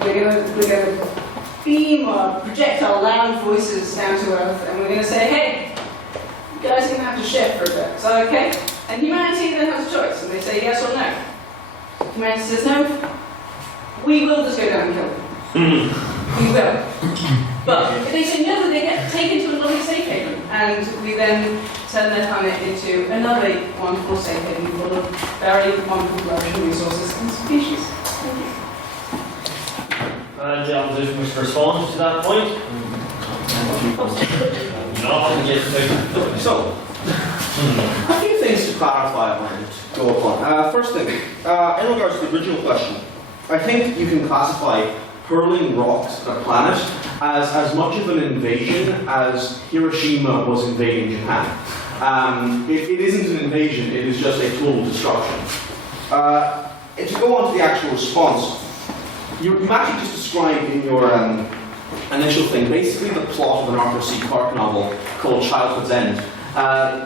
we're going to beam or project our loud voices down to Earth, and we're going to say, hey, you guys are going to have to shift for a bit. Is that okay? And humanity then has a choice, and they say yes or no. Humanity says no. We will just go down and kill them. We will. But if they say no, then they get taken to a lovely safe haven, and we then turn their planet into another wonderful safe haven full of very wonderful flourishing resources and species. Thank you. And the opposition wish to respond to that point? No, So, a few things to clarify and go upon. First thing, in regards to the original question, I think you can classify hurling rocks at a planet as much of an invasion as Hiroshima was invading Japan. It isn't an invasion, it is just a total destruction. To go on to the actual response, you actually just described in your initial thing basically the plot of an Arthur C. Clarke novel called Childhood's End,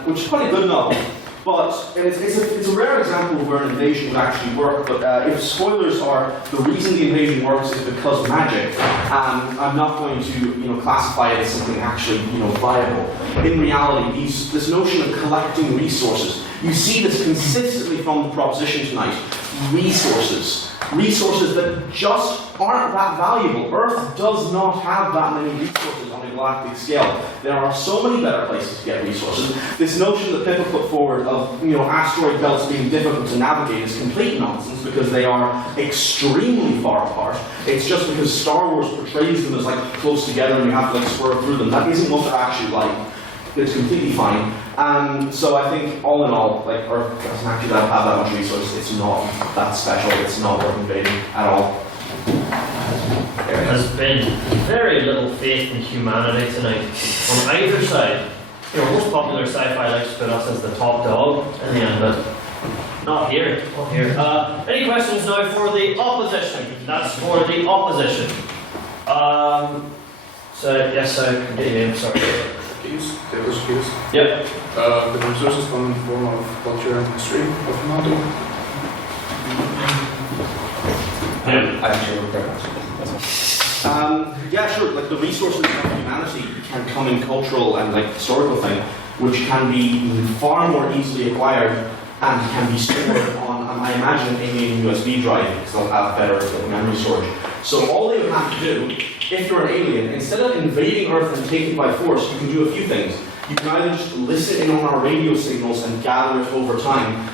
which is quite a good novel, but it's a rare example of where an invasion would actually work. But if spoilers are the reason the invasion works is because of magic, I'm not going to classify it as something actually viable. In reality, this notion of collecting resources, you see this consistently from the proposition tonight. Resources that just aren't that valuable. Earth does not have that many resources on a galactic scale. There are so many better places to get resources. This notion that Pippa put forward of asteroid belts being difficult to navigate is complete nonsense because they are extremely far apart. It's just because Star Wars portrays them as like close together and you have to like swerve through them. That isn't what they're actually like. It's completely fine. So I think all in all, like Earth doesn't actually have that much resource. It's not that special. It's not worth invading at all. There has been very little faith in humanity tonight on either side. Most popular sci-fi likes to put us as the top dog in the end, but not here. Not here. Any questions now for the opposition? That's for the opposition. Yes, continue. Sorry. Excuse. Yep. The resources come in the form of culture and history of humanity. Yeah, sure. Like the resources of humanity can come in cultural and like historical thing, which can be far more easily acquired and can be stored on, I imagine, an alien USB drive because they'll have better memory storage. So all they would have to do, if you're an alien, instead of invading Earth and taking it by force, you can do a few things. You can either just listen in on our radio signals and gather it over time.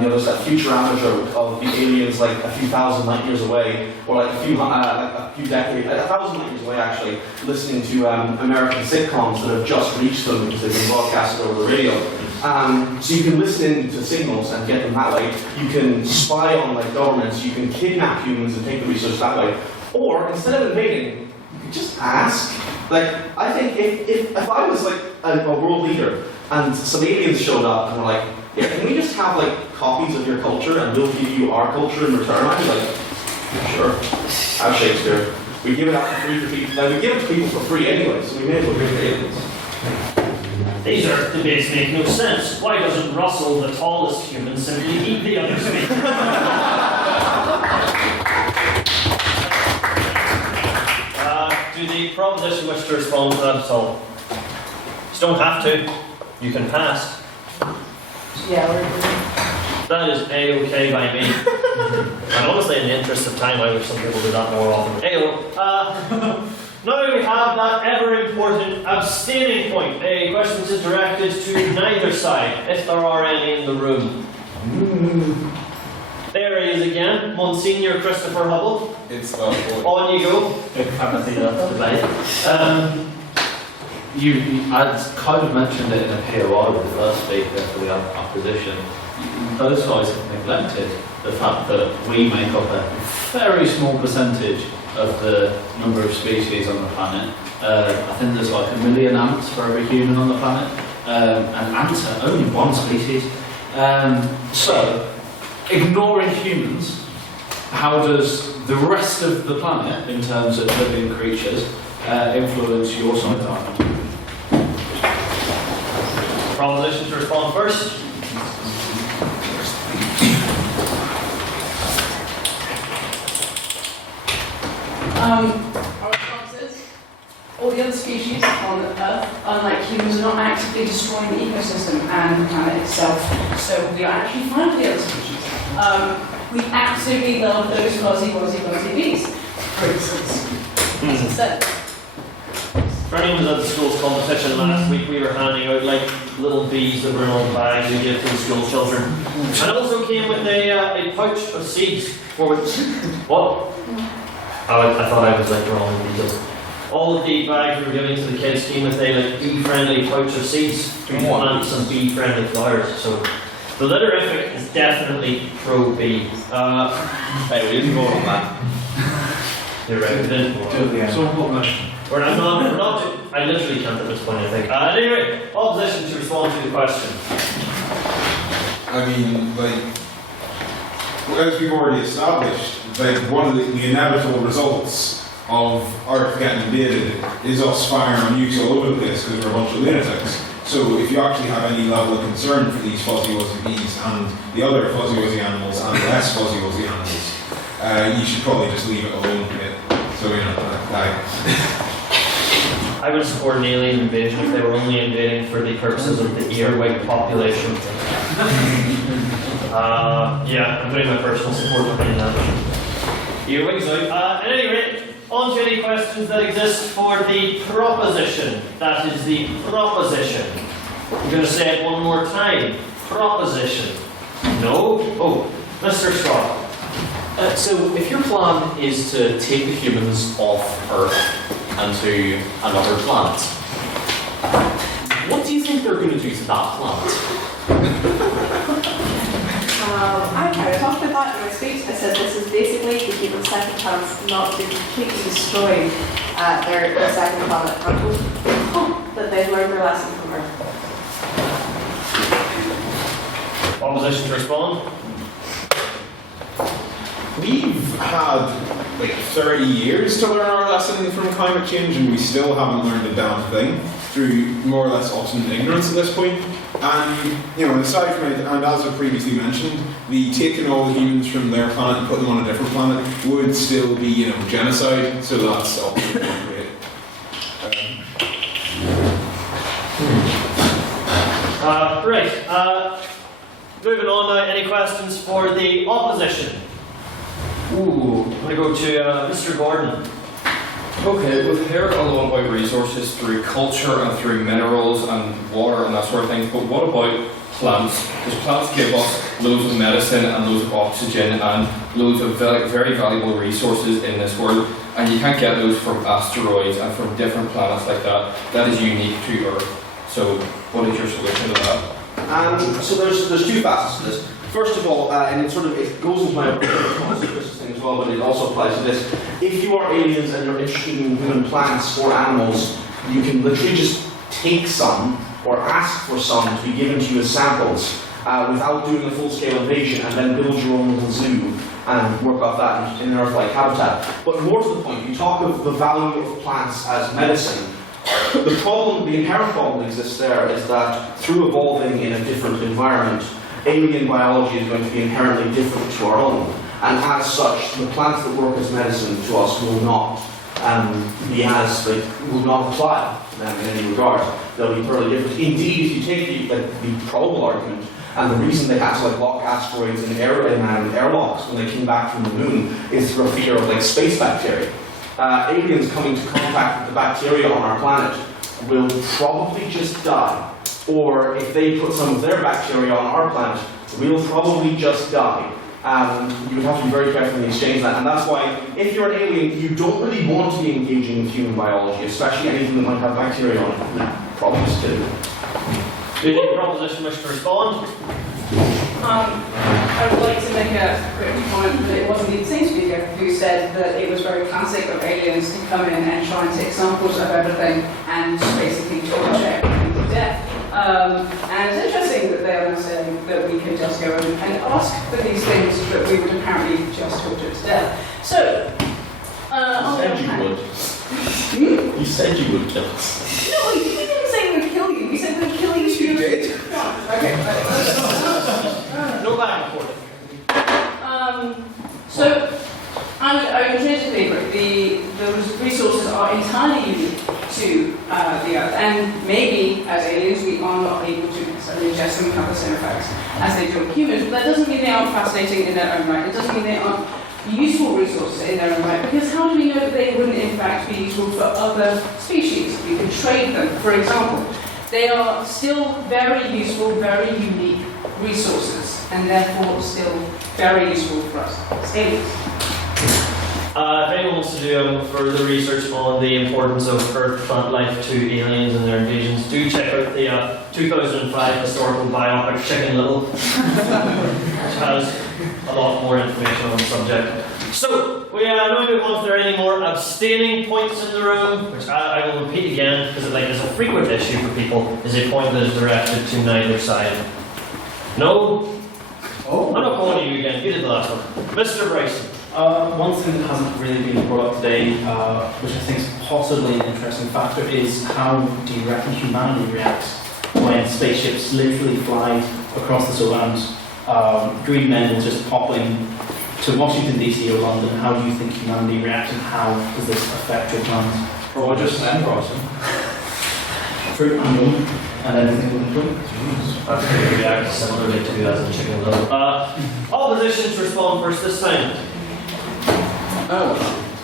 There's that future amateur of the aliens like a few thousand light years away, or like a few decades, 1,000 light years away actually, listening to American sitcoms that have just reached them because they've been broadcasted over the radio. So you can listen in to signals and get them that way. You can spy on like governments. You can kidnap humans and take the resources that way. Or instead of invading, you could just ask. Like, I think if I was like a world leader and some aliens showed up and were like, yeah, can we just have like copies of your culture and we'll give you our culture in return? I'd be like, sure. Have Shakespeare. We give it out for free for people. Now we give it to people for free anyway, so we may as well give it to aliens. These Earth debates make no sense. Why doesn't Russell, the tallest human, simply eat the other species? Do the proposition opposition wish to respond to that at all? You don't have to. You can pass. Yeah, That is A-okay by me. And honestly, in the interest of time, I wish some people did that more often. Now we have that ever-important abstaining point. Questions is directed to neither side, if there are any in the room. There he is again, Monsignor Christopher Hubble. It's that boy. On you go. I'd kind of mentioned it in a POI with the first speaker for the opposition. Those guys have neglected the fact that we make up a very small percentage of the number of species on the planet. I think there's like 1 million ants for every human on the planet, and ants are only one species. So, ignoring humans, how does the rest of the planet, in terms of living creatures, influence your side of the island? Proposition to respond first. Our response is, all the other species on Earth, unlike humans, are not actively destroying the ecosystem and the planet itself. So we are actually fine with the other species. We absolutely love those fuzzy bees, for instance. As I said. For anyone who was at the school's competition last week, we were handing out like little bees that were in old bags we give to the school children. And it also came with a pouch of seeds for which. What? Oh, I thought I was like wrong with these. All of the bags we were giving to the kids came with a like bee-friendly pouch of seeds to plant some bee-friendly flowers. So the litterific is definitely pro-bee. Hey, we didn't vote on that. You're right, we didn't vote on that. So what motion? We're not I literally can't at this point, I think. Anyway, opposition to respond to the question. I mean, like, as we've already established, like one of the inevitable results of Earth getting invaded is us firing on nukes all over the place because we're a bunch of lunatics. So if you actually have any level of concern for these fuzzy wuzzy bees and the other fuzzy wuzzy animals and less fuzzy wuzzy animals, you should probably just leave it alone. So I would support an alien invasion if they were only invading for the purposes of the earwig population. Yeah, I'm putting my personal support behind that. Earwigs out. At any rate, on to any questions that exist for the proposition. That is the proposition. I'm going to say it one more time. Proposition. No? Oh, Mr. Straw. So, if your plan is to take the humans off Earth and to another planet, what do you think they're going to do to that planet? I kind of talked about that in my speech. I said this is basically to give them a second chance not to completely destroy their second planet and hope that they've learned their lesson from Earth. Opposition to respond? We've had like 30 years to learn our lesson from climate change and we still haven't learned a damn thing through more or less obstinate ignorance at this point. And, you know, aside from it, and as I previously mentioned, the taking all the humans from their planet and putting them on a different planet would still be, you know, genocide, so that's obviously not great. Right. Moving on now, any questions for the opposition? Ooh, I'm going to go to Mr. Gordon. Okay, we've heard a lot about resources through culture and through minerals and water and that sort of thing, but what about plants? Because plants give us loads of medicine and loads of oxygen and loads of very valuable resources in this world, and you can't get those from asteroids and from different planets like that. That is unique to Earth. So, what is your solution to that? So there's two facets to this. First of all, and it goes into my response to Chris's thing as well, but it also applies to this. If you are aliens and you're interested in human plants or animals, you can literally just take some or ask for some to be given to you as samples without doing a full-scale invasion, and then build your own little zoo and work off that in an Earth-like habitat. But more to the point, you talk of the value of plants as medicine. The inherent problem that exists there is that through evolving in a different environment, alien biology is going to be inherently different to our own, and as such, the plants that work as medicine to us will not the as will not apply in any regard. They'll be thoroughly different. Indeed, if you take the probable argument, and the reason they had to lock asteroids in airlocks when they came back from the moon is through a fear of space bacteria. Aliens coming to contact with the bacteria on our planet will probably just die. Or if they put some of their bacteria on our planet, we'll probably just die. You would have to be very careful in the exchange of that. And that's why, if you're an alien, you don't really want to be engaging with human biology, especially anything that might have bacteria on it. Problems too. Do you think the proposition wish to respond? I would like to make a quick point that it wasn't the same speaker who said that it was very classic of aliens to come in and try and take samples of everything and basically torture everything to death. And it's interesting that they are now saying that we can just go and ask for these things, but we would apparently just torture to death. So, on the other hand, You said you would kill us. no, we didn't say we would kill you. We said we would kill you. You did. Okay. No back and forth. So, I would intrinsically agree. Those resources are entirely unique to the Earth, and maybe as aliens we are not able to necessarily ingest them and have the same effects as they do on humans. But that doesn't mean they aren't fascinating in their own right. It doesn't mean they aren't useful resources in their own right, because how do we know that they wouldn't in fact be useful for other species? We could trade them, for example. They are still very useful, very unique resources, and therefore still very useful for us as aliens. If anyone wants to do further research on the importance of Earth plant life to aliens and their invasions, do check out the 2005 historical biopic Chicken Little, which has a lot more information on the subject. So, we now move on if there are any more abstaining points in the room, which I will repeat again, because is a frequent issue for people, is a point that is directed to neither side. No? Oh. I'm not calling you again, you did the last one. Mr. Bryson. One thing that hasn't really been brought up today, which I think is possibly an interesting factor, is how do you reckon humanity reacts when spaceships literally fly across the surrounds? Green men just popping to Washington DC or London. How do you think humanity reacts, and how does this affect your plans? Or just land crossing. Fruit and milk and everything in between. I think we react similarly to as in Chicken Little. Opposition to respond first this time.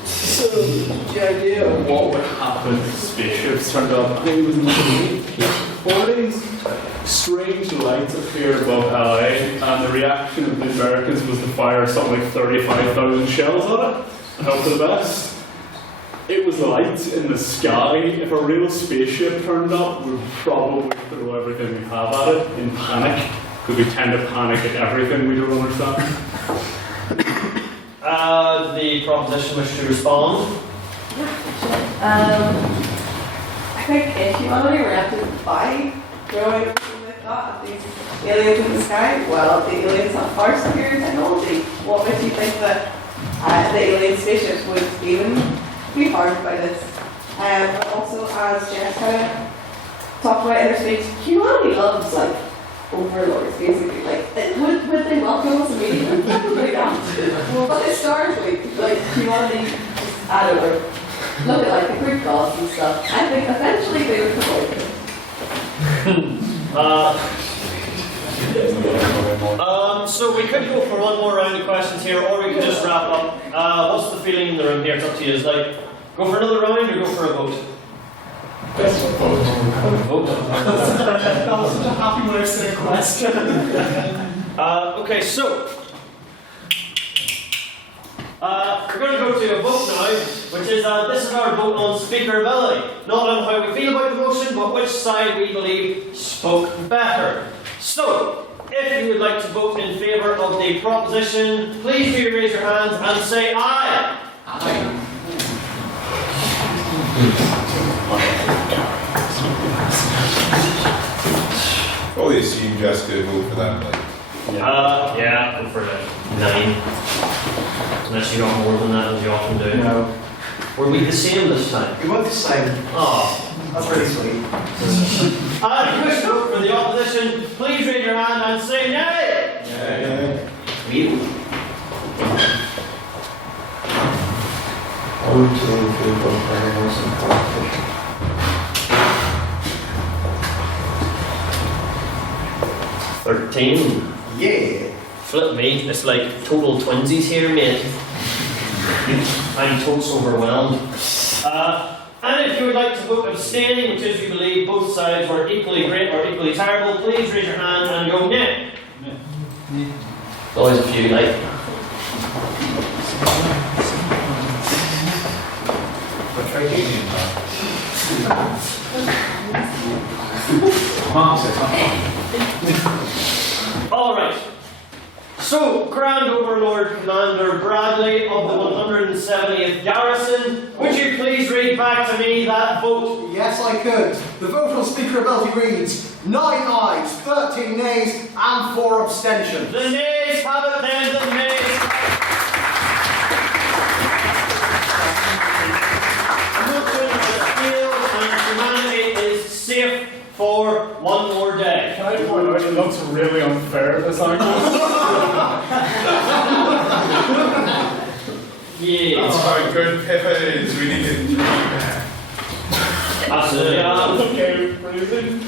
So, the idea of what would happen if spaceships turned up, I think it was in the 1940s. Strange lights appeared above LA, and the reaction of the Americans was to fire something like 35,000 shells at it and hope for the best. It was lights in the sky. If a real spaceship turned up, we'd probably throw everything we have at it in panic, because we tend to panic at everything we don't understand. The proposition wish to respond. I think if humanity reacted by throwing everything like that at these aliens in the sky, well, the aliens have far superior technology. What makes you think that the alien spaceships would even be harmed by this? But also, as Jess kind of talked about interspace, humanity loves overlords, basically. Would they welcome us immediately? Probably not. But historically, humanity just, I don't know, look at the Greek gods and stuff. I think eventually they would provoke them. So we could go for one more round of questions here, or we could just wrap up. What's the feeling in the room here? It's up to you. Is go for another round or go for a vote? Vote. That was such a happy way of saying question. Okay, so we're going to go to a vote now, which is this is our vote on speaker ability. Not on how we feel about the motion, but which side we believe spoke better. So, if you would like to vote in favour of the proposition, please do raise your hands and say aye. Aye. Probably assume Jessica would vote for that. Yeah, go for 9. Unless you got more than that, as you often do. No. Were we the same this time? We went the same. Oh, that's pretty sweet. If you wish to vote for the opposition, please raise your hand and say nay. Nay. How to improve both animals and competition. 13. Yeah. Flip me, it's like total twinsies here, mate. I'm totes overwhelmed. And if you would like to vote abstaining, which is you believe both sides were equally great or equally terrible, please raise your hand and go nay. There's always a few like. Alright. So, Grand Overlord Commander Bradley of the 170th Garrison, would you please read back to me that vote? Yes, I could. The vote on speaker ability reads 9 ayes, 13 nays, and 4 abstentions. The nays have it then, the nays. Humanity is safe for one more day. Can I point out it looks really unfair, this argument? Yeah. That's how good Pippa is. We need to Absolutely. Okay, crazy.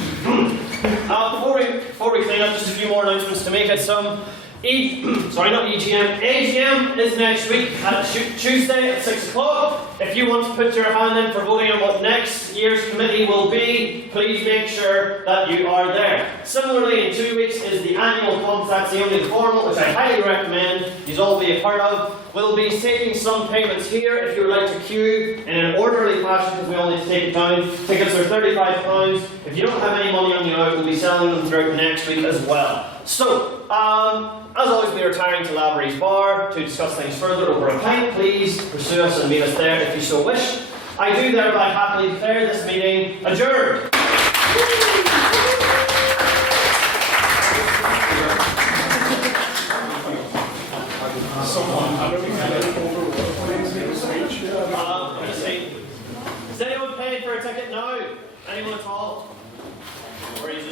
Before we clean up, just a few more announcements to make it. AGM is next week at Tuesday at 6 o'clock. If you want to put your hand in for voting on what next year's committee will be, please make sure that you are there. Similarly, in 2 weeks is the annual Contact the Only Formal, which I highly recommend you all be a part of. We'll be taking some payments here if you would like to queue in an orderly fashion because we all need to take it down. Tickets are £35. If you don't have any money on you out, we'll be selling them throughout next week as well. So, as always, we are retiring to Lavery's Bar to discuss things further over a pint. Please pursue us and meet us there if you so wish. I do thereby happily declare this meeting adjourned. Is anyone paying for a ticket now? Anyone at all? Or are you just